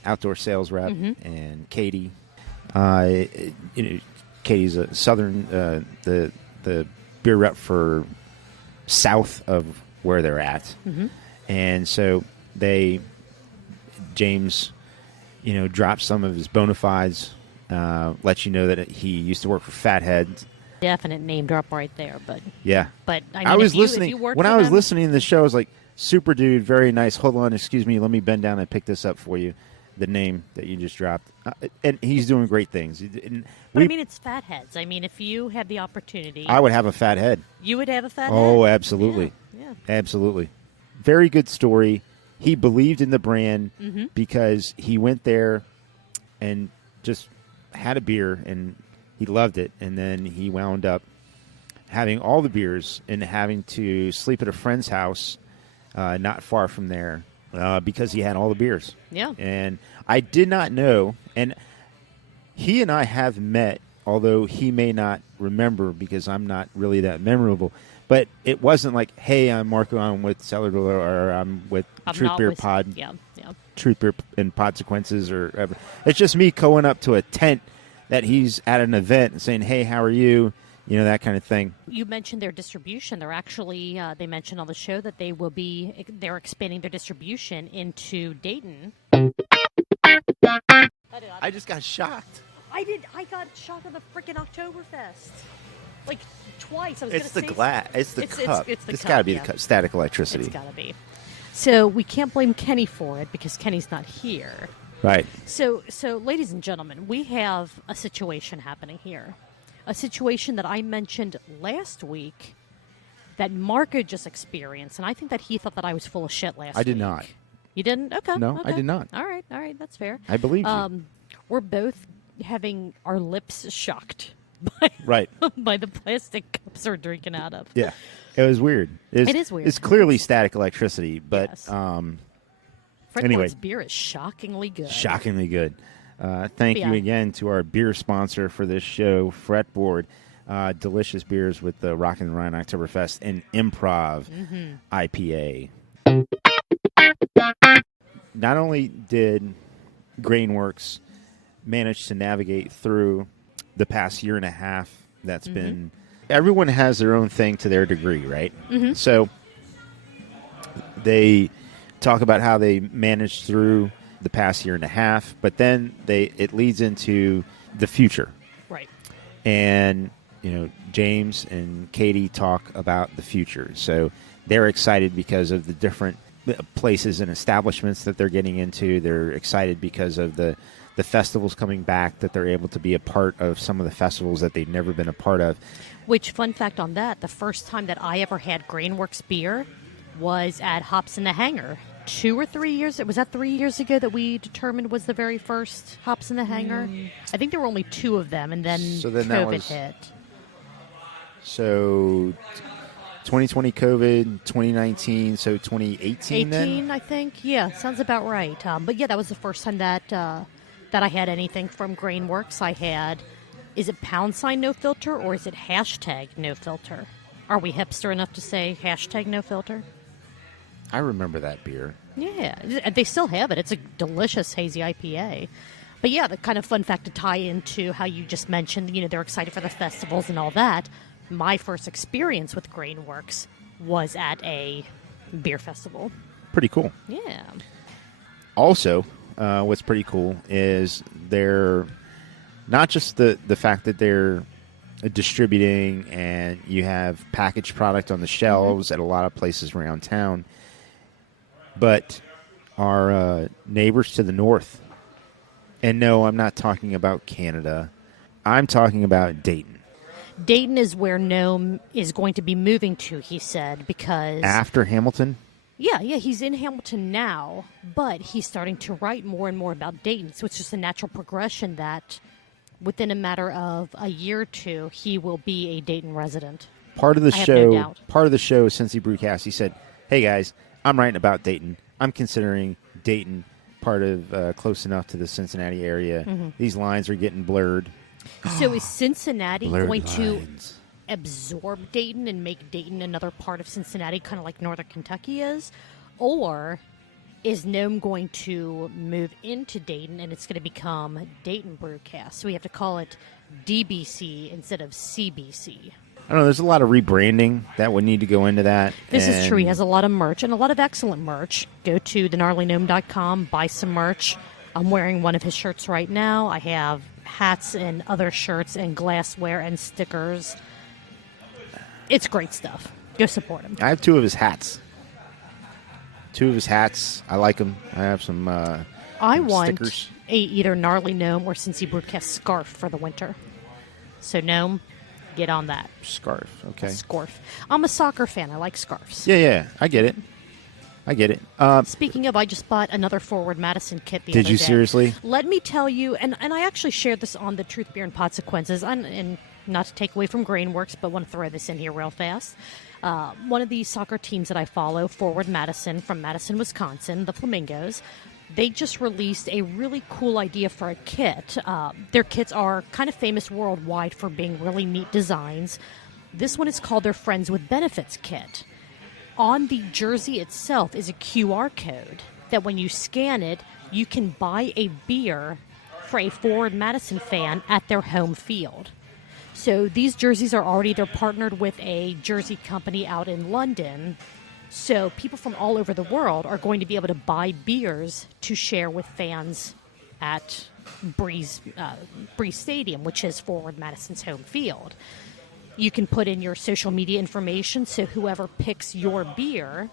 outdoor sales rep, and Katie. Katie's a southern the beer rep for south of where they're at, and so James, drops some of his bona fides, lets you know that he used to work for Fatheads. Definite name drop right there, but Yeah. But I mean, I was if you listening worked when for I was them- listening to the show. I was like, "Super dude, very nice. Hold on, excuse me. Let me bend down and pick this up for you. The name that you just dropped, and he's doing great things. And But I mean, it's Fatheads. I mean, if you had the opportunity, I would have a fat head. you would have a fat head. Oh, absolutely, Yeah. absolutely. Very good story. He believed in the brand because he went there and just had a beer and he loved it, and then he wound up having all the beers and having to sleep at a friend's house not far from there because he had all the beers. Yeah. And I did not know, and he and I have met, although he may not remember because I'm not really that memorable. But it wasn't like, hey, I'm Marco, I'm with Cellar Door, or I'm with I'm Truth not Beer with- Pod, Yeah. Truth Beer and Podsequences, or whatever. It's just me going up to a tent that he's at an event and saying, hey, how are you? That kind of thing. You mentioned their distribution. They're actually, they mentioned on the show that they're expanding their distribution into Dayton. I just got shocked. I got shocked at the freaking Oktoberfest. Like twice. I was It's the gonna say glass. It's the cup. It's the It's cup, got to be yeah. the cup. Static electricity. It's got to be. So we can't blame Kenny for it because Kenny's not here. Right. So, ladies and gentlemen, we have a situation happening here. A situation that I mentioned last week that Marco just experienced, and I think that he thought that I was full of shit last week. I did not. You didn't? Okay. No, I okay. did not. All right, that's fair. I believe you. We're both having our lips shocked by, Right. by the plastic cups we're drinking out of. Yeah. It was weird. It is weird. It's clearly static electricity, but Yes. Anyway. Fretboard's beer is shockingly good. shockingly good. Thank Yeah. you again to our beer sponsor for this show, Fretboard. Delicious beers with the Rockin and Rhein Oktoberfest and Improv IPA. Not only did Grainworks manage to navigate through the past year and a half that's been... Everyone has their own thing to their degree, right? So they talk about how they managed through the past year and a half, but then it leads into the future. Right. And, James and Katie talk about the future. So they're excited because of the different places and establishments that they're getting into. They're excited because of the festivals coming back, that they're able to be a part of some of the festivals that they've never been a part of. Which, fun fact on that, the first time that I ever had Grainworks beer was at Hops in the Hangar. 2 or 3 years, was that 3 years ago that we determined was the very first Hops in the Hangar? I think there were only 2 of them, and then COVID hit. So 2020 COVID, 2019, so 2018 then? I think. Yeah, sounds about right. But yeah, that was the first time that I had anything from Grainworks. I had, is it # no filter or is it hashtag no filter? Are we hipster enough to say hashtag no filter? I remember that beer. Yeah, they still have it. It's a delicious hazy IPA. But yeah, the kind of fun fact to tie into how you just mentioned, they're excited for the festivals and all that. My first experience with Grainworks was at a beer festival. Pretty cool. Yeah. Also, what's pretty cool is they're not just the fact that they're distributing and you have packaged product on the shelves at a lot of places around town, but our neighbors to the north. And no, I'm not talking about Canada. I'm talking about Dayton. Dayton is where Gnome is going to be moving to, he said, because... After Hamilton? Yeah, he's in Hamilton now, but he's starting to write more and more about Dayton. So it's just a natural progression that within a matter of a year or two, he will be a Dayton resident. Part of the no doubt. Cincy Brewcast, he said, hey guys, I'm writing about Dayton. I'm considering Dayton part of close enough to the Cincinnati area. Mm-hmm. These lines are getting blurred. So is Cincinnati going lines. to absorb Dayton and make Dayton another part of Cincinnati, kind of like Northern Kentucky is? Or is Gnome going to move into Dayton and it's going to become Dayton Brewcast? So we have to call it DBC instead of CBC. I don't know. There's a lot of rebranding that would need to go into that. This is true. He has a lot of merch and a lot of excellent merch. Go to thegnarlygnome.com, buy some merch. I'm wearing one of his shirts right now. I have hats and other shirts and glassware and stickers. It's great stuff. Go support him. I have 2 of his hats. 2 of his hats. I like them. I have some I want stickers. Either Gnarly Gnome or Cincy Brewcast scarf for the winter. So Gnome, get on that. Scarf, okay. Scarf. I'm a soccer fan. I like scarves. Yeah, I get it. Speaking of, I just bought another Forward Madison kit the other day. Did you seriously? Let me tell you, and I actually shared this on the Truth Beer and Podsequences, and not to take away from Grainworks, but want to throw this in here real fast. One of the soccer teams that I follow, Forward Madison from Madison, Wisconsin, the Flamingos, they just released a really cool idea for a kit. Their kits are kind of famous worldwide for being really neat designs. This one is called their Friends with Benefits kit. On the jersey itself is a QR code that when you scan it, you can buy a beer for a Forward Madison fan at their home field. So these jerseys are already, they're partnered with a jersey company out in London. So people from all over the world are going to be able to buy beers to share with fans at Breeze Stadium, which is Forward Madison's home field. You can put in your social media information, so whoever picks your beer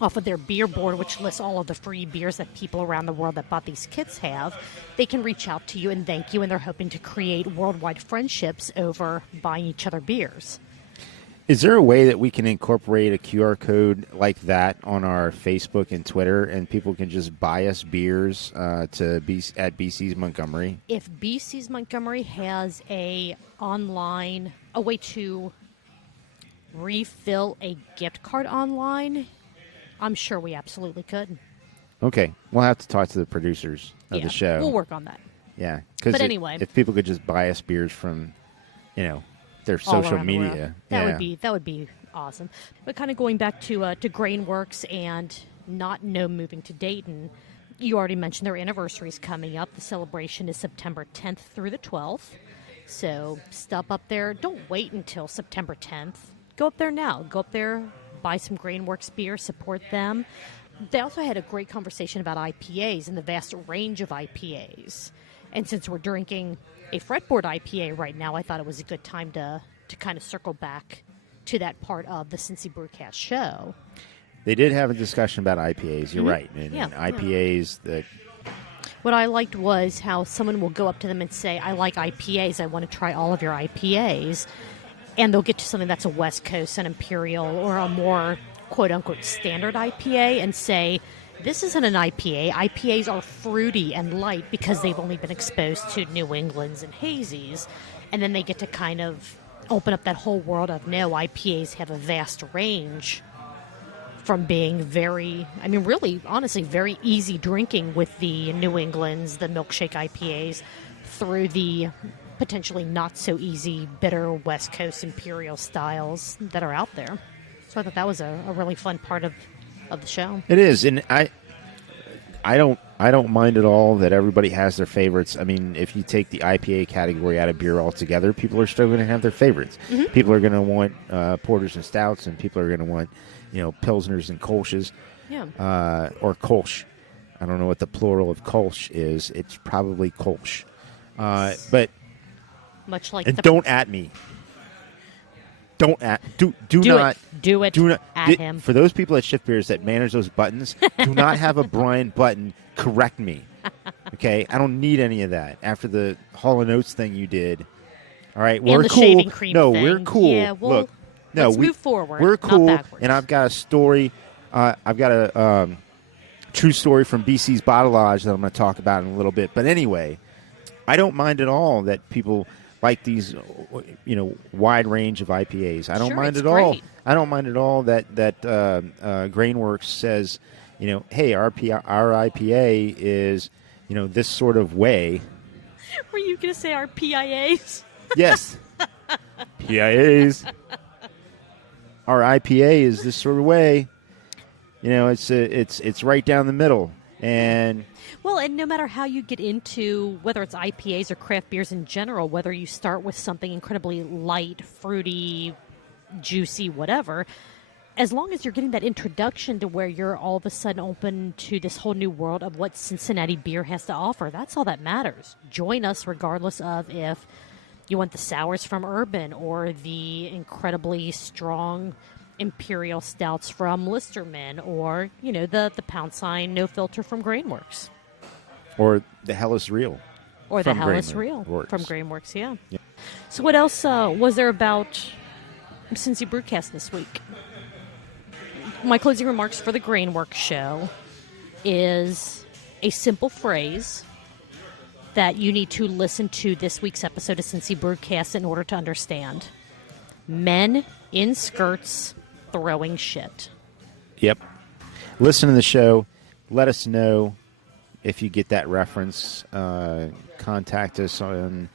off of their beer board, which lists all of the free beers that people around the world that bought these kits have, they can reach out to you and thank you, and they're hoping to create worldwide friendships over buying each other beers. Is there a way that we can incorporate a QR code like that on our Facebook and Twitter, and people can just buy us beers at BC's Montgomery? If BC's Montgomery has a way to refill a gift card online, I'm sure we absolutely could. Okay, we'll have to talk to the producers of the show. We'll work on that. Yeah, but anyway, if people could just buy us beers from, their social media, that would be awesome. But kind of going back to Grainworks and not moving to Dayton, you already mentioned their anniversary is coming up. The celebration is September 10th through the 12th. So stop up there. Don't wait until September 10th. Go up there now. Go up there, buy some Grainworks beer, support them. They also had a great conversation about IPAs and the vast range of IPAs. And since we're drinking a Fretboard IPA right now, I thought it was a good time to kind of circle back to that part of the Cincy Brewcast show. They did have a discussion about IPAs. You're right. And IPAs that... What I liked was how someone will go up to them and say, I like IPAs. I want to try all of your IPAs. And they'll get to something that's a West Coast, an Imperial, or a more quote-unquote standard IPA and say, this isn't an IPA. IPAs are fruity and light because they've only been exposed to New Englands and hazies. And then they get to kind of open up that whole world of, no, IPAs have a vast range from being very, I mean, really, honestly, very easy drinking with the New Englands, the milkshake IPAs, through the potentially not so easy, bitter West Coast Imperial styles that are out there. So I thought that was a really fun part of the show. It is, and I don't mind at all that everybody has their favorites. I mean, if you take the IPA category out of beer altogether, people are still going to have their favorites. Mm-hmm. People are going to want porters and stouts, and people are going to want, pilsners and kolsches. Yeah. Or kolsch. I don't know what the plural of kolsch is. It's probably kolsch. But much like don't at me. Don't at do not at him. For those people at Shift Beers that manage those buttons, do not have a Brian button correct me. Okay, I don't need any of that. After the Hall and Oates thing you did, all right, and we're the cool. Shaving cream No, thing. we're cool. Yeah, well, Look, no, let's move forward. We're cool, not backwards. and I've got a story. I've got a true story from BC's Bottlage that I'm going to talk about in a little bit. But anyway, I don't mind at all that people like these, wide range of IPAs. I don't mind at all. I don't mind at all that Grainworks says, hey, our IPA is, this sort of way. Were you going to say our PIAs? Yes, PIAs. Our IPA is this sort of way. It's right down the middle, and. Well, and no matter how you get into, whether it's IPAs or craft beers in general, whether you start with something incredibly light, fruity, juicy, whatever, as long as you're getting that introduction to where you're all of a sudden open to this whole new world of what Cincinnati beer has to offer, that's all that matters. Join us regardless of if you want the sours from Urban or the incredibly strong Imperial stouts from Listerman or, the pound sign no filter from Grainworks. Or the Hell is Real. Or the Hell is Real from Grainworks, yeah. So what else was there about Cincy Brewcast this week? My closing remarks for the Grainworks show is a simple phrase that you need to listen to this week's episode of Cincy Brewcast in order to understand. Men in skirts throwing shit. Yep. Listen to the show. Let us know if you get that reference. Contact us on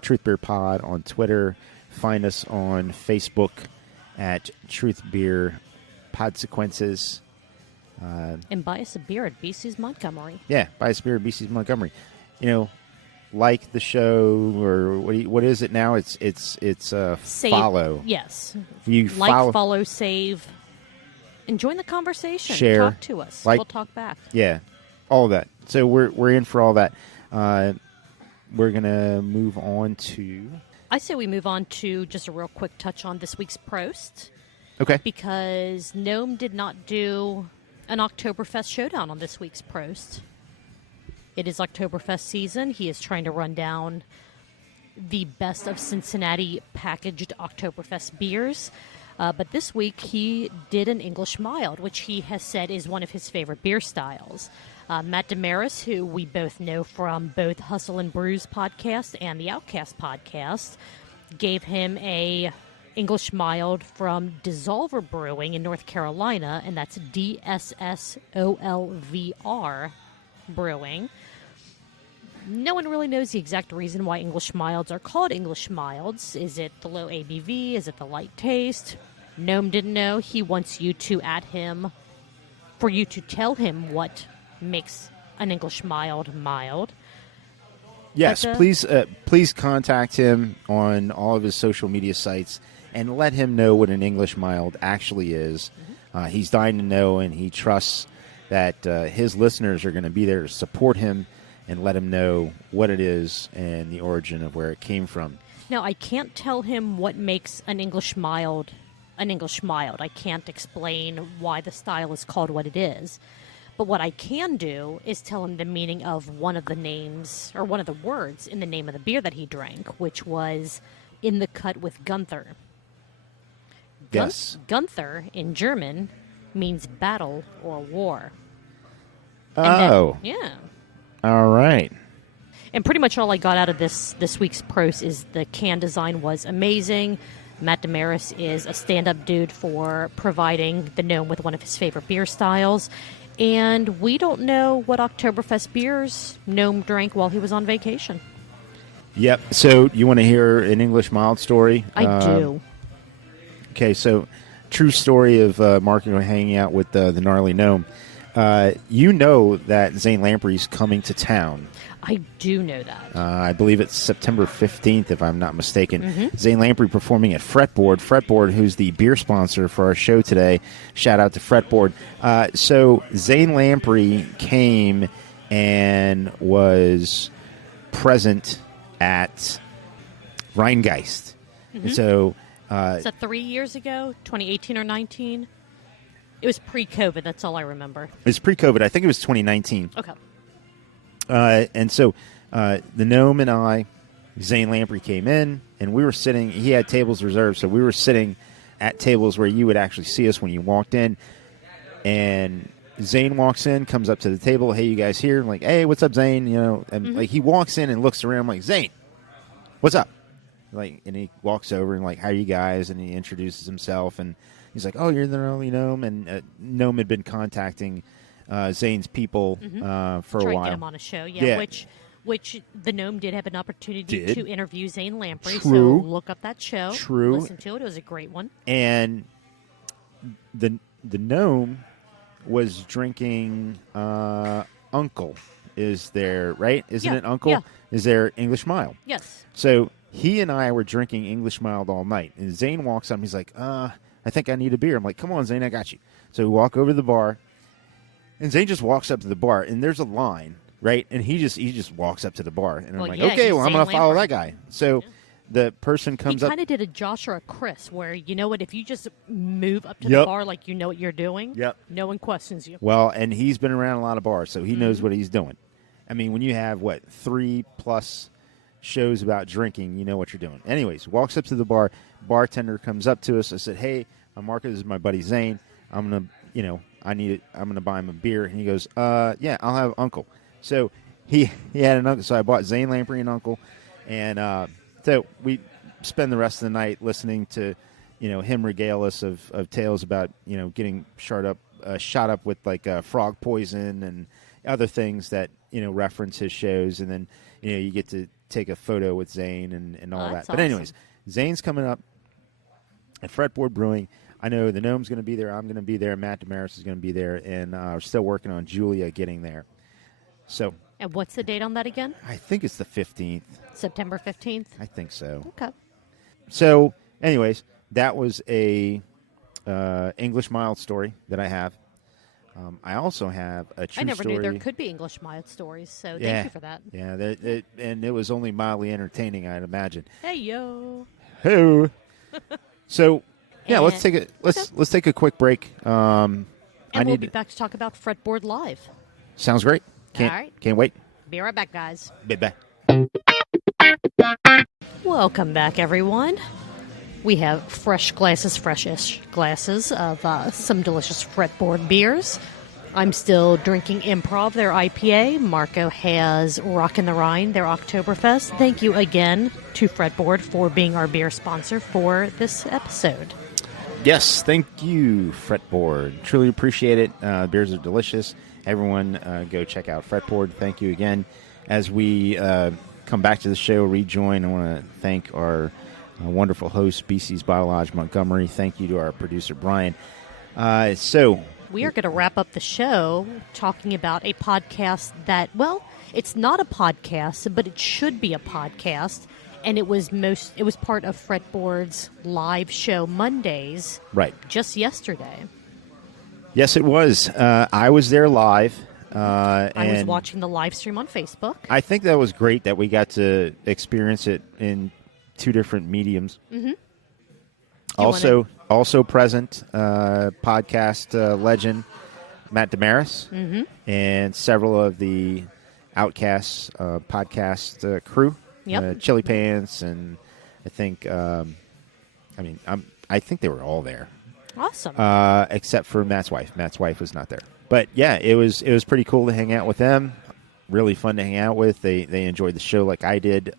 Truth Beer Pod on Twitter. Find us on Facebook at Truth Beer Podsequences. And buy us a beer at BC's Montgomery. Yeah, buy us a beer at BC's Montgomery. Like the show, or what is it now? It's save, follow. Yes. You follow, save, and join the conversation. Share. Talk to us. We'll talk back. Yeah, all of that. So we're in for all that. We're gonna move on to. I say we move on to just a real quick touch on this week's Prost. Okay. Because Gnome did not do an Oktoberfest showdown on this week's Prost. It is Oktoberfest season. He is trying to run down the best of Cincinnati packaged Oktoberfest beers. But this week he did an English mild, which he has said is one of his favorite beer styles. Matt Damaris, who we both know from both Hustle and Brews podcast and the Outcast podcast, gave him a English mild from Dissolver Brewing in North Carolina, and that's DSSOLVR Brewing. No one really knows the exact reason why English milds are called English milds. Is it the low ABV? Is it the light taste? Gnome didn't know. He wants you to add him, for you to tell him what makes an English mild mild. Yes, please contact him on all of his social media sites and let him know what an English mild actually is. Mm-hmm. He's dying to know, and he trusts that his listeners are going to be there to support him and let him know what it is and the origin of where it came from. Now, I can't tell him what makes an English mild an English mild. I can't explain why the style is called what it is. But what I can do is tell him the meaning of one of the names, or one of the words in the name of the beer that he drank, which was in the cut with Gunther. Yes. Gunther in German means battle or war. Oh. Yeah. All right. And pretty much all I got out of this week's pros is the can design was amazing. Matt Damaris is a stand-up dude for providing the gnome with one of his favorite beer styles. And we don't know what Oktoberfest beers Gnome drank while he was on vacation. Yep. So you want to hear an English mild story? I do. Okay, so true story of Mark hanging out with the Gnarly Gnome. You know that Zane Lamprey's coming to town. I do know that. I believe it's September 15th, if I'm not mistaken. Zane Lamprey performing at Fretboard. Fretboard, who's the beer sponsor for our show today. Shout out to Fretboard. So Zane Lamprey came and was present at Rheingeist. And so... is that 3 years ago? 2018 or 19? It was pre-COVID. That's all I remember. It was pre-COVID. I think it was 2019. Okay. And so the Gnome and I, Zane Lamprey came in, and we were sitting. He had tables reserved, so we were sitting at tables where you would actually see us when you walked in. And Zane walks in, comes up to the table. Hey, you guys here? I'm like, hey, what's up, Zane? You know, and like he walks in and looks around. I'm like, Zane, what's up? Like, and he walks over and like, how are you guys? And he introduces himself, and he's like, oh, you're the early Gnome. And Gnome had been contacting Zane's people for a Try while. to get him on a show, yeah. Which the Gnome did have an opportunity to interview Zane Lamprey. True. So look up that show. True. Listen to it. It was a great one. And the Gnome was drinking Uncle. Is there, right? Isn't it Uncle? Yeah. Is there English mild? Yes. So he and I were drinking English mild all night. And Zane walks up and he's like, I think I need a beer. I'm like, come on, Zane, I got you. So we walk over to the bar. And Zane just walks up to the bar, and there's a line, right? And he just walks up to the bar. And I'm like, okay, well, I'm going to follow that guy. So the person comes up. He kind of did a Josh or a Chris where, you know what, if you just move up to the bar like you know what you're doing, no one questions you. Well, and he's been around a lot of bars, so he knows what he's doing. I mean, when you have, 3+ shows about drinking, you know what you're doing. Anyways, walks up to the bar. Bartender comes up to us. I said, hey, I'm Marcus. This is my buddy Zane. I'm going to, I'm going to buy him a beer. And he goes, yeah, I'll have Uncle. So he had an Uncle. So I bought Zane Lamprey an Uncle. And so we spend the rest of the night listening to, him regale us of tales about, getting shot up with frog poison and other things that, reference his shows. And then, you get to take a photo with Zane and all that. That's But anyways, Zane's coming up at Fretboard Brewing. I know the Gnome's going to be there. I'm going to be there. Matt Damaris is going to be there. And we're still working on Julia getting there. So. And what's the date on that again? I think it's the 15th. September 15th? I think so. Okay. So, anyways, that was a English mild story that I have. I also have a true story. I never knew there could be English mild stories, so thank you for that. Yeah, and it was only mildly entertaining, I'd imagine. Hey, yo. Hey. So... Yeah, let's take a quick break. And we'll be back to talk about Fretboard Live. Sounds great. All right. Can't wait. Be right back, guys. Be back. Welcome back, everyone. We have fresh-ish glasses of some delicious Fretboard beers. I'm still drinking Improv, their IPA. Marco has Rockin' the Rhein, their Oktoberfest. Thank you again to Fretboard for being our beer sponsor for this episode. Yes, thank you, Fretboard. Truly appreciate it. Beers are delicious. Everyone, go check out Fretboard. Thank you again. As we come back to the show, rejoin, I want to thank our wonderful host, BC's Biolodge Montgomery. Thank you to our producer, Brian. We are going to wrap up the show talking about a podcast that, well, it's not a podcast, but it should be a podcast. And it was part of Fretboard's live show Mondays. Right. Just yesterday. Yes, it was. I was there live. I was watching the live stream on Facebook. I think that was great that we got to experience it in two different mediums. Also present, podcast legend Matt Damaris, and several of the Outcasts podcast crew, Chili Pants, and I think, I think they were all there. Awesome. Except for Matt's wife. Matt's wife was not there. But yeah, it was pretty cool to hang out with them. Really fun to hang out with. They enjoyed the show like I did.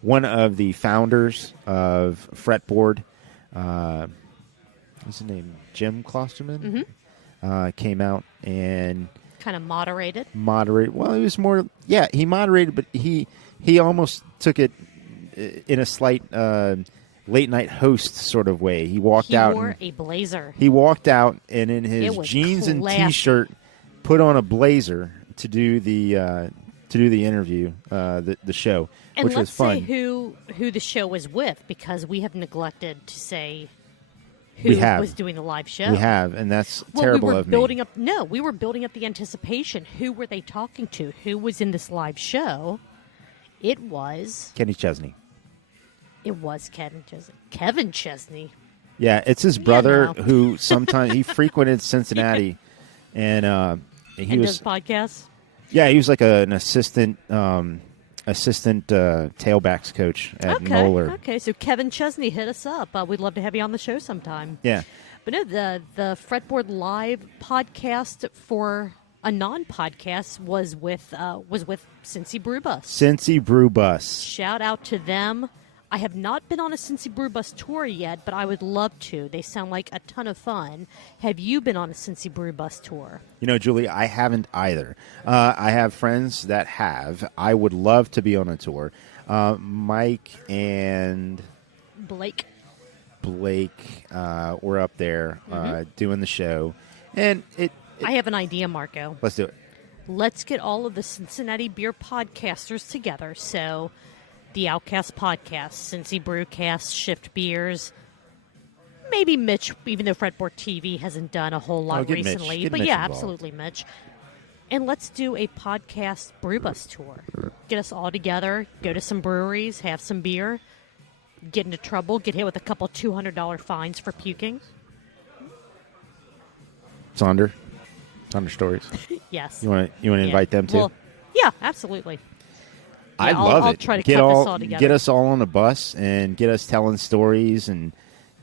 One of the founders of Fretboard, what's his name? Jim Klosterman, came out and kind of moderated. Well, it was more. Yeah, he moderated, but he almost took it in a slight late night host sort of way. He walked out. He wore a blazer. He walked out and in his jeans and t-shirt, put on a blazer to do the interview, the show, and which was fun. Let's say who the show was with, because we have neglected to say who was doing the live show. We have, and that's terrible of me. We were building up the anticipation. Who were they talking to? Who was in this live show? It was Kenny Chesney. It was Kevin Chesney. Yeah, it's his brother who sometimes he frequented Cincinnati, and he was does podcasts. Yeah, he was like an assistant tailbacks coach at Moeller. Okay, so Kevin Chesney, hit us up. We'd love to have you on the show sometime. Yeah. But no, the Fretboard Live podcast for a non-podcast was with Cincy Brew Bus. Cincy Brew Bus. Shout out to them. I have not been on a Cincy Brew Bus tour yet, but I would love to. They sound like a ton of fun. Have you been on a Cincy Brew Bus tour? You know, Julie, I haven't either. I have friends that have. I would love to be on a tour. Mike and Blake were up there doing the show. And I have an idea, Marco. Let's do it. Let's get all of the Cincinnati beer podcasters together. So the Outcast Podcast, Cincy Brewcast, Shift Beers, maybe Mitch, even though Fretboard TV hasn't done a whole lot recently. But Mitch yeah, involved. Absolutely, Mitch. And let's do a podcast brew bus tour. Get us all together, go to some breweries, have some beer, get into trouble, get hit with a couple $200 fines for puking. Sonder stories. Yes. You want to invite them too? Well, yeah, absolutely. I love it. I'll try to cut this all together. Get us all on a bus and get us telling stories and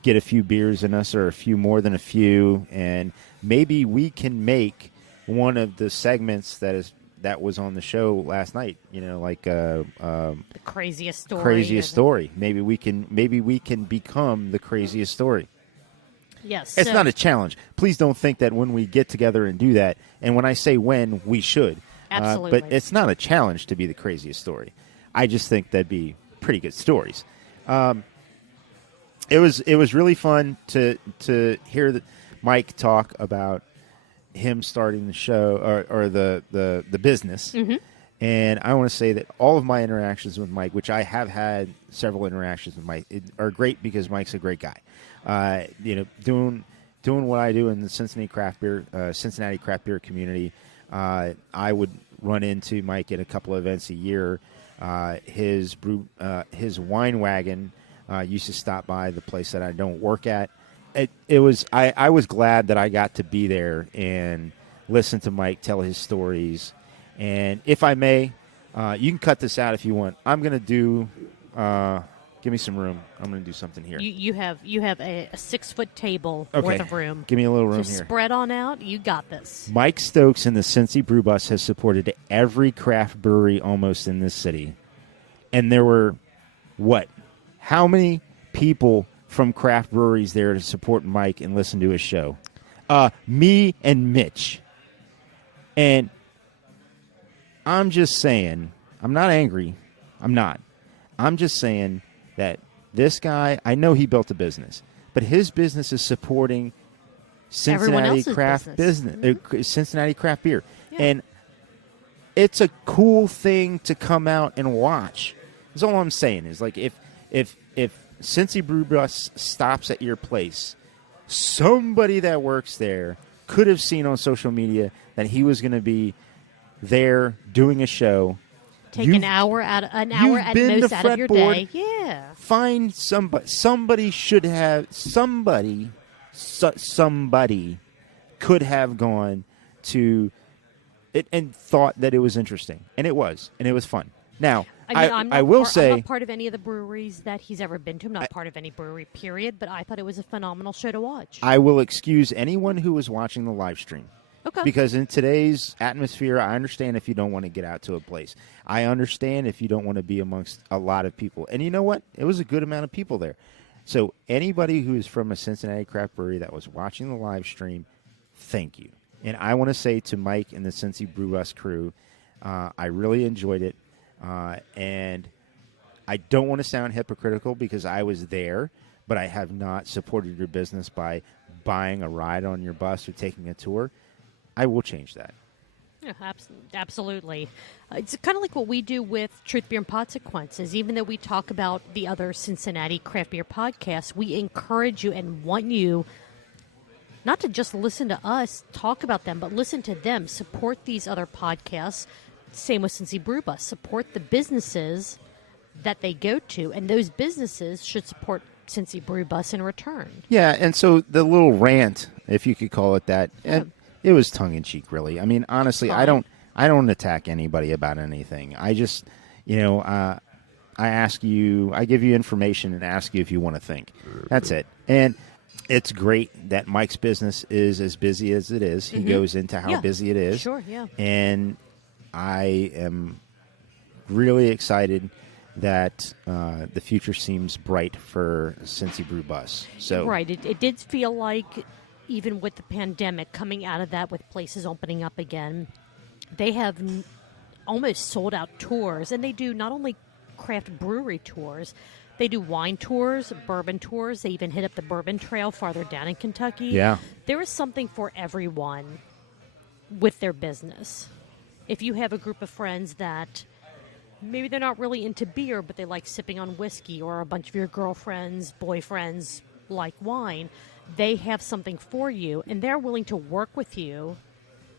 get a few beers in us, or a few more than a few, and maybe we can make one of the segments that was on the show last night. You know, like the craziest story. Craziest story. Maybe we can become the craziest story. Yes. It's not a challenge. Please don't think that when we get together and do that, and when I say when, we should. Absolutely. But it's not a challenge to be the craziest story. I just think that'd be pretty good stories. It was really fun to hear Mike talk about him starting the show or the business. Mm-hmm. And I want to say that all of my interactions with Mike, which I have had several interactions with Mike, are great because Mike's a great guy. Doing what I do in the Cincinnati craft beer community. I would run into Mike at a couple of events a year. His wine wagon used to stop by the place that I don't work at. I was glad that I got to be there and listen to Mike tell his stories. And if I may, you can cut this out if you want. I'm going to do. Give me some room. I'm going to do something here. You have a 6-foot table worth of room. Give me a little room so here. Spread on out. You got this. Mike Stokes and the Cincy Brew Bus has supported every craft brewery almost in this city. And there were, how many people from craft breweries there to support Mike and listen to his show? Me and Mitch. And I'm just saying, I'm not angry. I'm not. I'm just saying that this guy, I know he built a business, but his business is supporting Cincinnati craft business, Cincinnati craft beer. Yeah. And it's a cool thing to come out and watch. That's all I'm saying is, like, if Cincy Brew Bus stops at your place, somebody that works there could have seen on social media that he was going to be there doing a show, Take You've- an hour at been most to out of your Fretboard. day. Yeah. Find somebody. Somebody could have gone to it and thought that it was interesting, and it was fun. Now, I will say, I'm not part of any of the breweries that he's ever been to. I'm not part of any brewery, period. But I thought it was a phenomenal show to watch. I will excuse anyone who was watching the live stream. Okay. Because in today's atmosphere, I understand if you don't want to get out to a place. I understand if you don't want to be amongst a lot of people. And you know what? It was a good amount of people there. So anybody who is from a Cincinnati craft brewery that was watching the live stream, thank you. And I want to say to Mike and the Cincy Brew Bus crew, I really enjoyed it. And I don't want to sound hypocritical because I was there, but I have not supported your business by buying a ride on your bus or taking a tour. I will change that. Yeah, absolutely. It's kind of like what we do with Truth Beer and Podsequences. Even though we talk about the other Cincinnati craft beer podcasts, we encourage you and want you not to just listen to us talk about them, but listen to them. Support these other podcasts. Same with Cincy Brew Bus. Support the businesses that they go to, and those businesses should support Cincy Brew Bus in return. Yeah, and so the little rant, if you could call it that, it was tongue-in-cheek, really. I mean, honestly, I don't attack anybody about anything. I just, I ask you, I give you information and ask you if you want to think. That's it. And it's great that Mike's business is as busy as it is. He goes into how busy it is. Sure, yeah. And I am really excited that the future seems bright for Cincy Brew Bus. So right. It did feel like, even with the pandemic, coming out of that with places opening up again, they have almost sold out tours. And they do not only craft brewery tours, they do wine tours, bourbon tours. They even hit up the Bourbon Trail farther down in Kentucky. Yeah. There is something for everyone with their business. If you have a group of friends that maybe they're not really into beer, but they like sipping on whiskey, or a bunch of your girlfriends, boyfriends like wine, they have something for you, and they're willing to work with you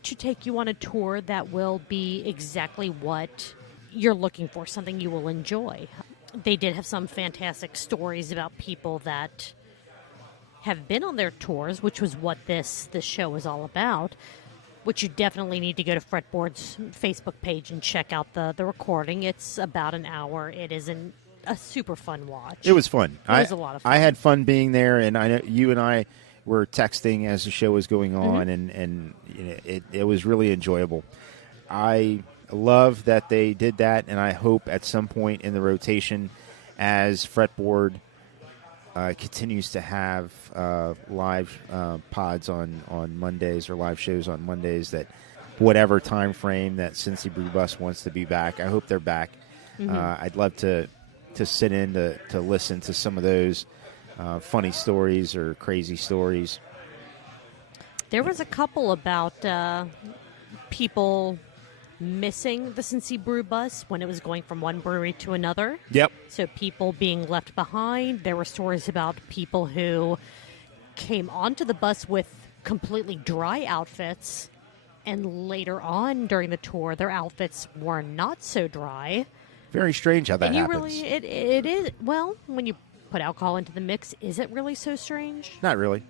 to take you on a tour that will be exactly what you're looking for, something you will enjoy. They did have some fantastic stories about people that have been on their tours, which was what this show was all about, which you definitely need to go to Fretboard's Facebook page and check out the recording. It's about an hour. It is a super fun watch. it was fun. It was a lot of fun. I had fun being there, and I know you and I were texting as the show was going on, and it was really enjoyable. I love that they did that, and I hope at some point in the rotation, as Fretboard continues to have live pods on Mondays, or live shows on Mondays, that whatever time frame that Cincy Brew Bus wants to be back, I hope they're back. I'd love to sit in to listen to some of those funny stories or crazy stories. There was a couple about people missing the Cincy Brew Bus when it was going from one brewery to another. Yep. So people being left behind. There were stories about people who came onto the bus with completely dry outfits, and later on during the tour, their outfits were not so dry. Very strange how that And you happens. really, it is, well, when you put alcohol into the mix, is it really so strange? Not really.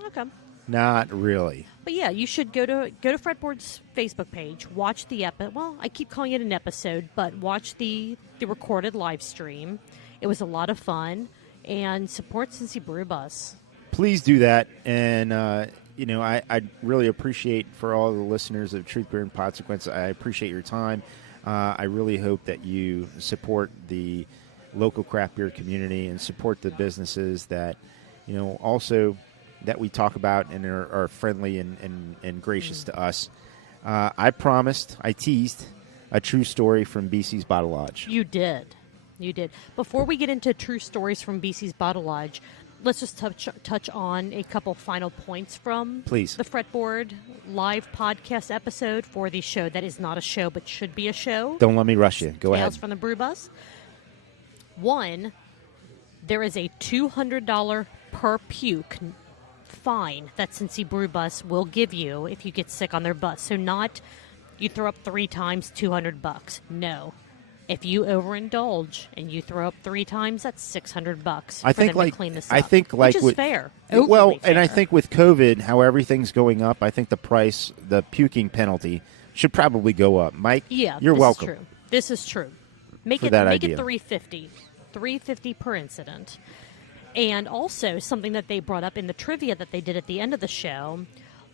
Okay. Not really. But yeah, you should go to Fretboard's Facebook page, watch the episode. Well, I keep calling it an episode, but watch the recorded live stream. It was a lot of fun, and support Cincy Brew Bus. Please do that, and I really appreciate, for all the listeners of Truth Beer and Podsequences, I appreciate your time. I really hope that you support the local craft beer community and support the businesses that, also that we talk about and are friendly and gracious to us. I teased a true story from BC's Bottle Lodge. You did. Before we get into true stories from BC's Bottle Lodge, let's just touch on a couple final points from Please. The Fretboard live podcast episode for the show that is not a show but should be a show. Don't let me rush you. Go Tales ahead. from the Brew Bus. One, there is a $200 per puke fine that Cincy Brew Bus will give you if you get sick on their bus. So not you throw up 3 times $200. No. If you overindulge and you throw up 3 times, that's $600 I for think them to clean this up. I think like which is with, fair. Well, Overly and I fair. think with COVID, how everything's going up, I think the puking penalty should probably go up. Mike, Yeah, you're this welcome. Is true. This is true. Make For it that make idea. it $350 per incident. And also something that they brought up in the trivia that they did at the end of the show.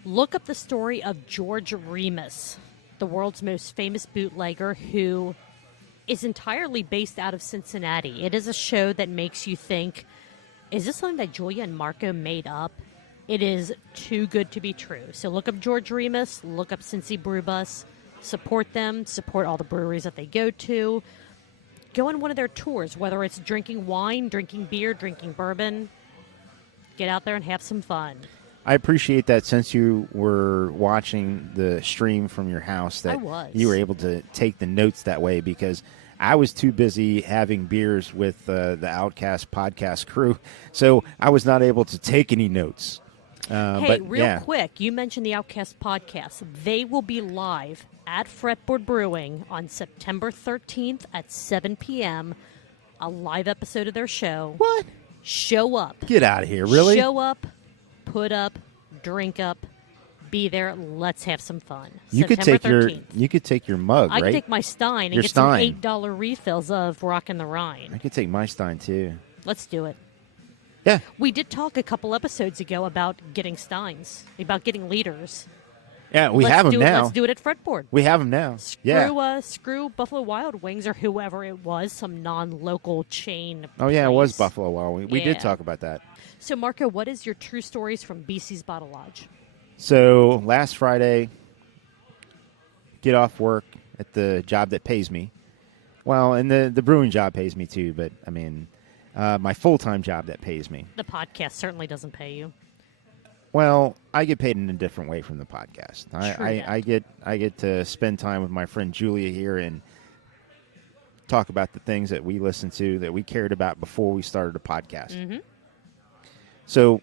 Look up the story of George Remus, the world's most famous bootlegger, who is entirely based out of Cincinnati. It is a show that makes you think, is this something that Julia and Marco made up? It is too good to be true. So look up George Remus, look up Cincy Brew Bus, support them, support all the breweries that they go to. Go on one of their tours, whether it's drinking wine, drinking beer, drinking bourbon. Get out there and have some fun. I appreciate that since you were watching the stream from your house that I was. you were able to take the notes that way, because I was too busy having beers with the Outcast podcast crew, so I was not able to take any notes. Hey, but real yeah. quick, you mentioned the Outcast podcast. They will be live at Fretboard Brewing on September 13th at 7 p.m., a live episode of their show. What? Show up. Get out of here, really? Show up, put up, drink up, be there. Let's have some fun. You could September take 13th. you could take your mug, I right? could take my Stein and Your get Stein. some $8 refills of Rockin the Rhein. I could take my Stein too. Let's do it. Yeah. We did talk a couple episodes ago about getting Steins, about getting liters. Yeah, we Let's have them do now. Let's do it at Fretboard. We have them now. Yeah. Screw Buffalo Wild Wings or whoever it was, some non-local chain. Oh yeah, it was place. Buffalo Wild. We did Yeah. talk about that. So, Marco, what is your true stories from BC's Bottle Lodge? So last Friday, get off work at the job that pays me. Well, and the brewing job pays me too, but I mean, my full-time job that pays me. The podcast certainly doesn't pay you. Well, I get paid in a different way from the podcast. True I get to spend time with my friend Julia here and talk about the things that we listened to, that we cared about before we started the podcast. Mm-hmm. So,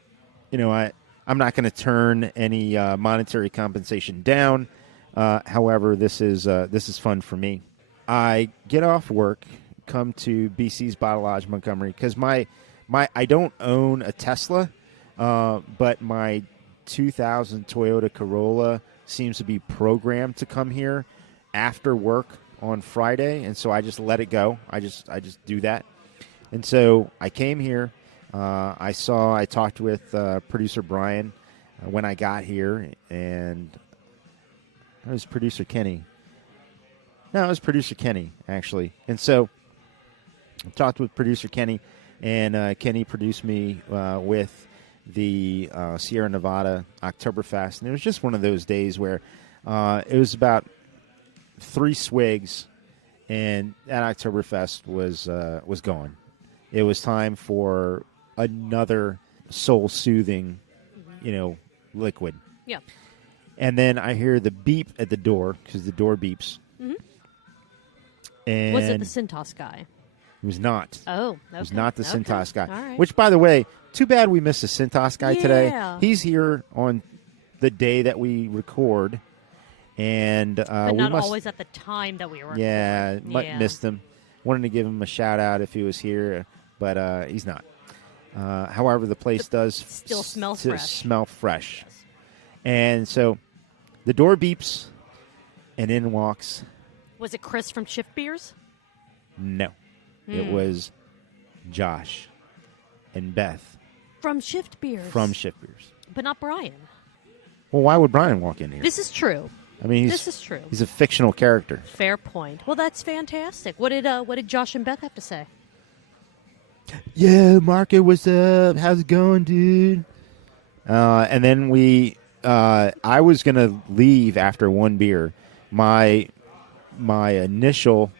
I'm not going to turn any monetary compensation down. However, this is fun for me. I get off work, come to BC's Bottle Lodge, Montgomery, because I don't own a Tesla, but my 2000 Toyota Corolla seems to be programmed to come here after work on Friday, and so I just let it go. I just do that, and so I came here. I talked with producer Brian when I got here, and it was producer Kenny. No, it was producer Kenny, actually. And so I talked with producer Kenny, and Kenny produced me with the Sierra Nevada Oktoberfest. And it was just one of those days where it was about 3 swigs, and that Oktoberfest was gone. It was time for another soul-soothing, liquid. Yeah. And then I hear the beep at the door, because the door beeps. Mm-hmm. And Was it the Cintas guy? It was not. Oh, okay. It was not the Cintas guy. All right. Which, by the way, too bad we missed the Cintas guy today. Yeah. He's here on the day that we record, and but we not must. always at the time that we were. Yeah, missed him. Wanted to give him a shout out if he was here, but he's not. However, the place does still smell fresh. And so the door beeps, and in walks. Was it Chris from Shift Beers? No, it was Josh and Beth From Shift Beers. from Shift Beers. But not Brian. Well, why would Brian walk in here? This is true. I mean, This is true. He's a fictional character. Fair point. Well, that's fantastic. What did Josh and Beth have to say? Yeah, Marco, what's up? How's it going, dude? And then I was gonna leave after one beer. My initial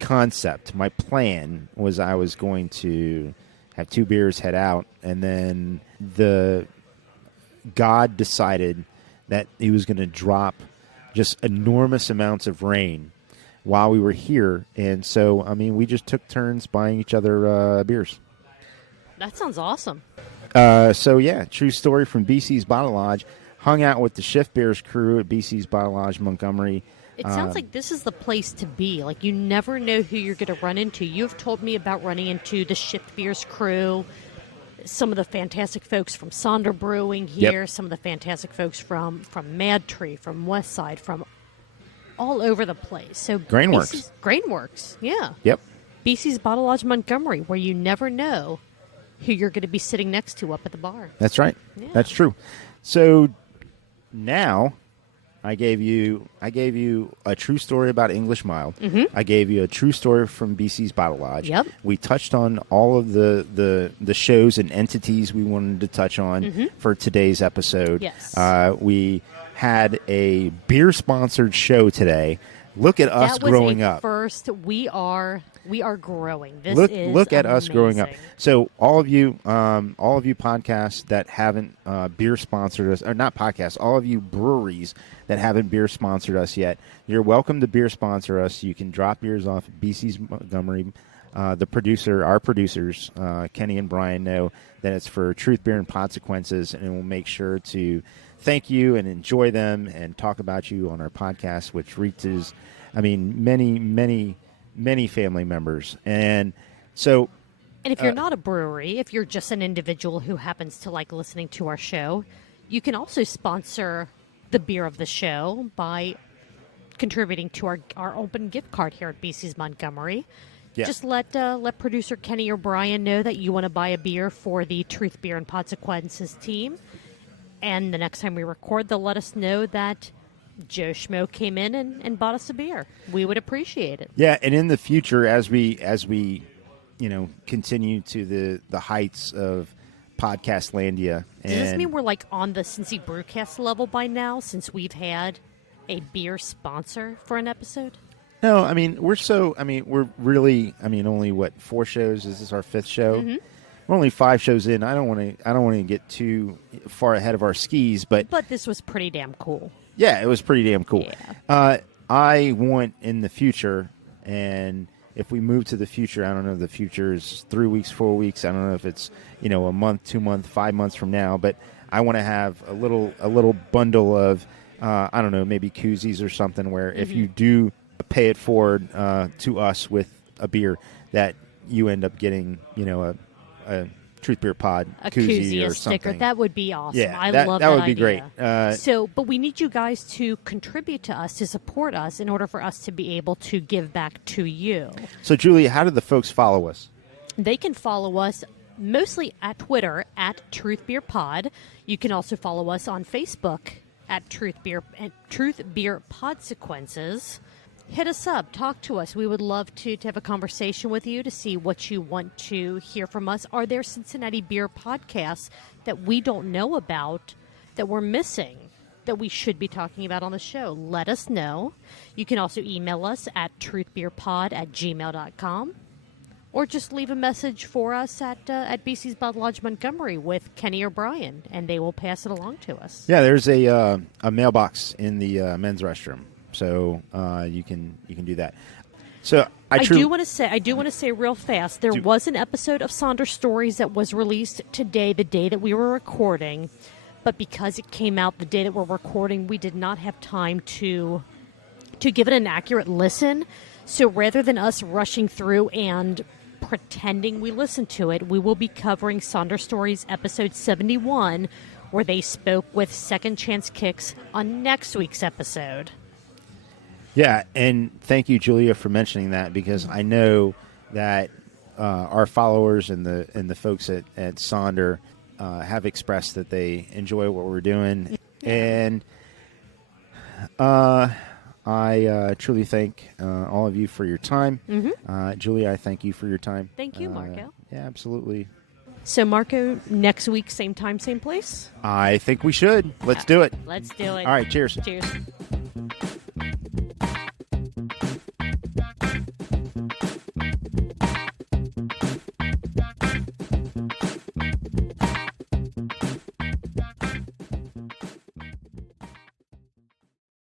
concept, my plan was I was going to have 2 beers, head out, and then God decided that he was going to drop just enormous amounts of rain while we were here, and so we just took turns buying each other beers. That sounds awesome. So yeah, true story from BC's Bottle Lodge. Hung out with the Shift Beers crew at BC's Bottle Lodge, Montgomery. It sounds like this is the place to be. Like, you never know who you're going to run into. You've told me about running into the Shift Beers crew, some of the fantastic folks from Sonder Brewing here, Yep. some of the fantastic folks from Mad Tree, from Westside, from all over the place. So Grainworks. Grainworks, yeah. Yep. BC's Bottle Lodge Montgomery, where you never know who you're going to be sitting next to up at the bar. That's right. Yeah. That's true. So now I gave you a true story about English Mild. I gave you a true story from BC's Bottle Lodge. Yep. We touched on all of the shows and entities we wanted to touch on for today's episode. Yes. We had a beer sponsored show today. Look at us growing up. First, we are growing. This is look at us growing up. amazing. So all of you podcasts that haven't beer sponsored us, or not podcasts, all of you breweries that haven't beer sponsored us yet, you're welcome to beer sponsor us. You can drop beers off at BC's Montgomery. Our producers, Kenny and Brian, know that it's for Truth Beer and Podsequences, and we'll make sure to thank you and enjoy them and talk about you on our podcast, which reaches, many family members. And so, And if you're not a brewery, if you're just an individual who happens to like listening to our show, you can also sponsor the beer of the show by contributing to our open gift card here at BC's Montgomery. Yeah. Just let producer Kenny or Brian know that you want to buy a beer for the Truth Beer and Podsequences team. And the next time we record, they'll let us know that Joe Schmo came in and bought us a beer. We would appreciate it. yeah, and in the future, as we continue to the heights of Podcastlandia, Does this mean we're like on the Cincy Brewcast level by now, since we've had a beer sponsor for an episode? No, we're really, only 4 shows? Is this our 5th show? We're only 5 shows in. I don't want to get too far ahead of our skis, but This was pretty damn cool. yeah, it was pretty damn cool. Yeah. I want in the future, and if we move to the future, I don't know if the future is 3 weeks, 4 weeks. I don't know if it's a month, 2 months, 5 months from now. But I want to have a little bundle of I don't know, maybe koozies or something where if you do pay it forward to us with a beer, that you end up getting a Truth Beer Pod A koozie koozie, or a sticker. something. That would be awesome. Yeah, I that love that would be idea. great. But we need you guys to contribute to us, to support us, in order for us to be able to give back to you. So, Julie, how do the folks follow us? They can follow us mostly at Twitter at Truth Beer Pod. You can also follow us on Facebook at Truth Beer Podsequences. Hit us up. Talk to us. We would love to have a conversation with you to see what you want to hear from us. Are there Cincinnati beer podcasts that we don't know about, that we're missing, that we should be talking about on the show? Let us know. You can also email us at truthbeerpod@gmail.com. Or just leave a message for us at BC's Bottle Lodge Montgomery with Kenny or Brian, and they will pass it along to us. Yeah, there's a mailbox in the men's restroom, so you can do that. So I do want to say real fast, there was an episode of Sonder Stories that was released today, the day that we were recording, but because it came out the day that we're recording, we did not have time to give it an accurate listen. So rather than us rushing through and pretending we listened to it, we will be covering Sonder Stories episode 71, where they spoke with Second Chance Kicks on next week's episode. Yeah, and thank you, Julia, for mentioning that, because I know that our followers and the folks at Sonder have expressed that they enjoy what we're doing, and I truly thank all of you for your time. Julia, I thank you for your time. Thank you, Marco. Yeah, absolutely. So, Marco, next week, same time, same place? I think we should. Let's do it. Let's do it. All right, cheers. Cheers.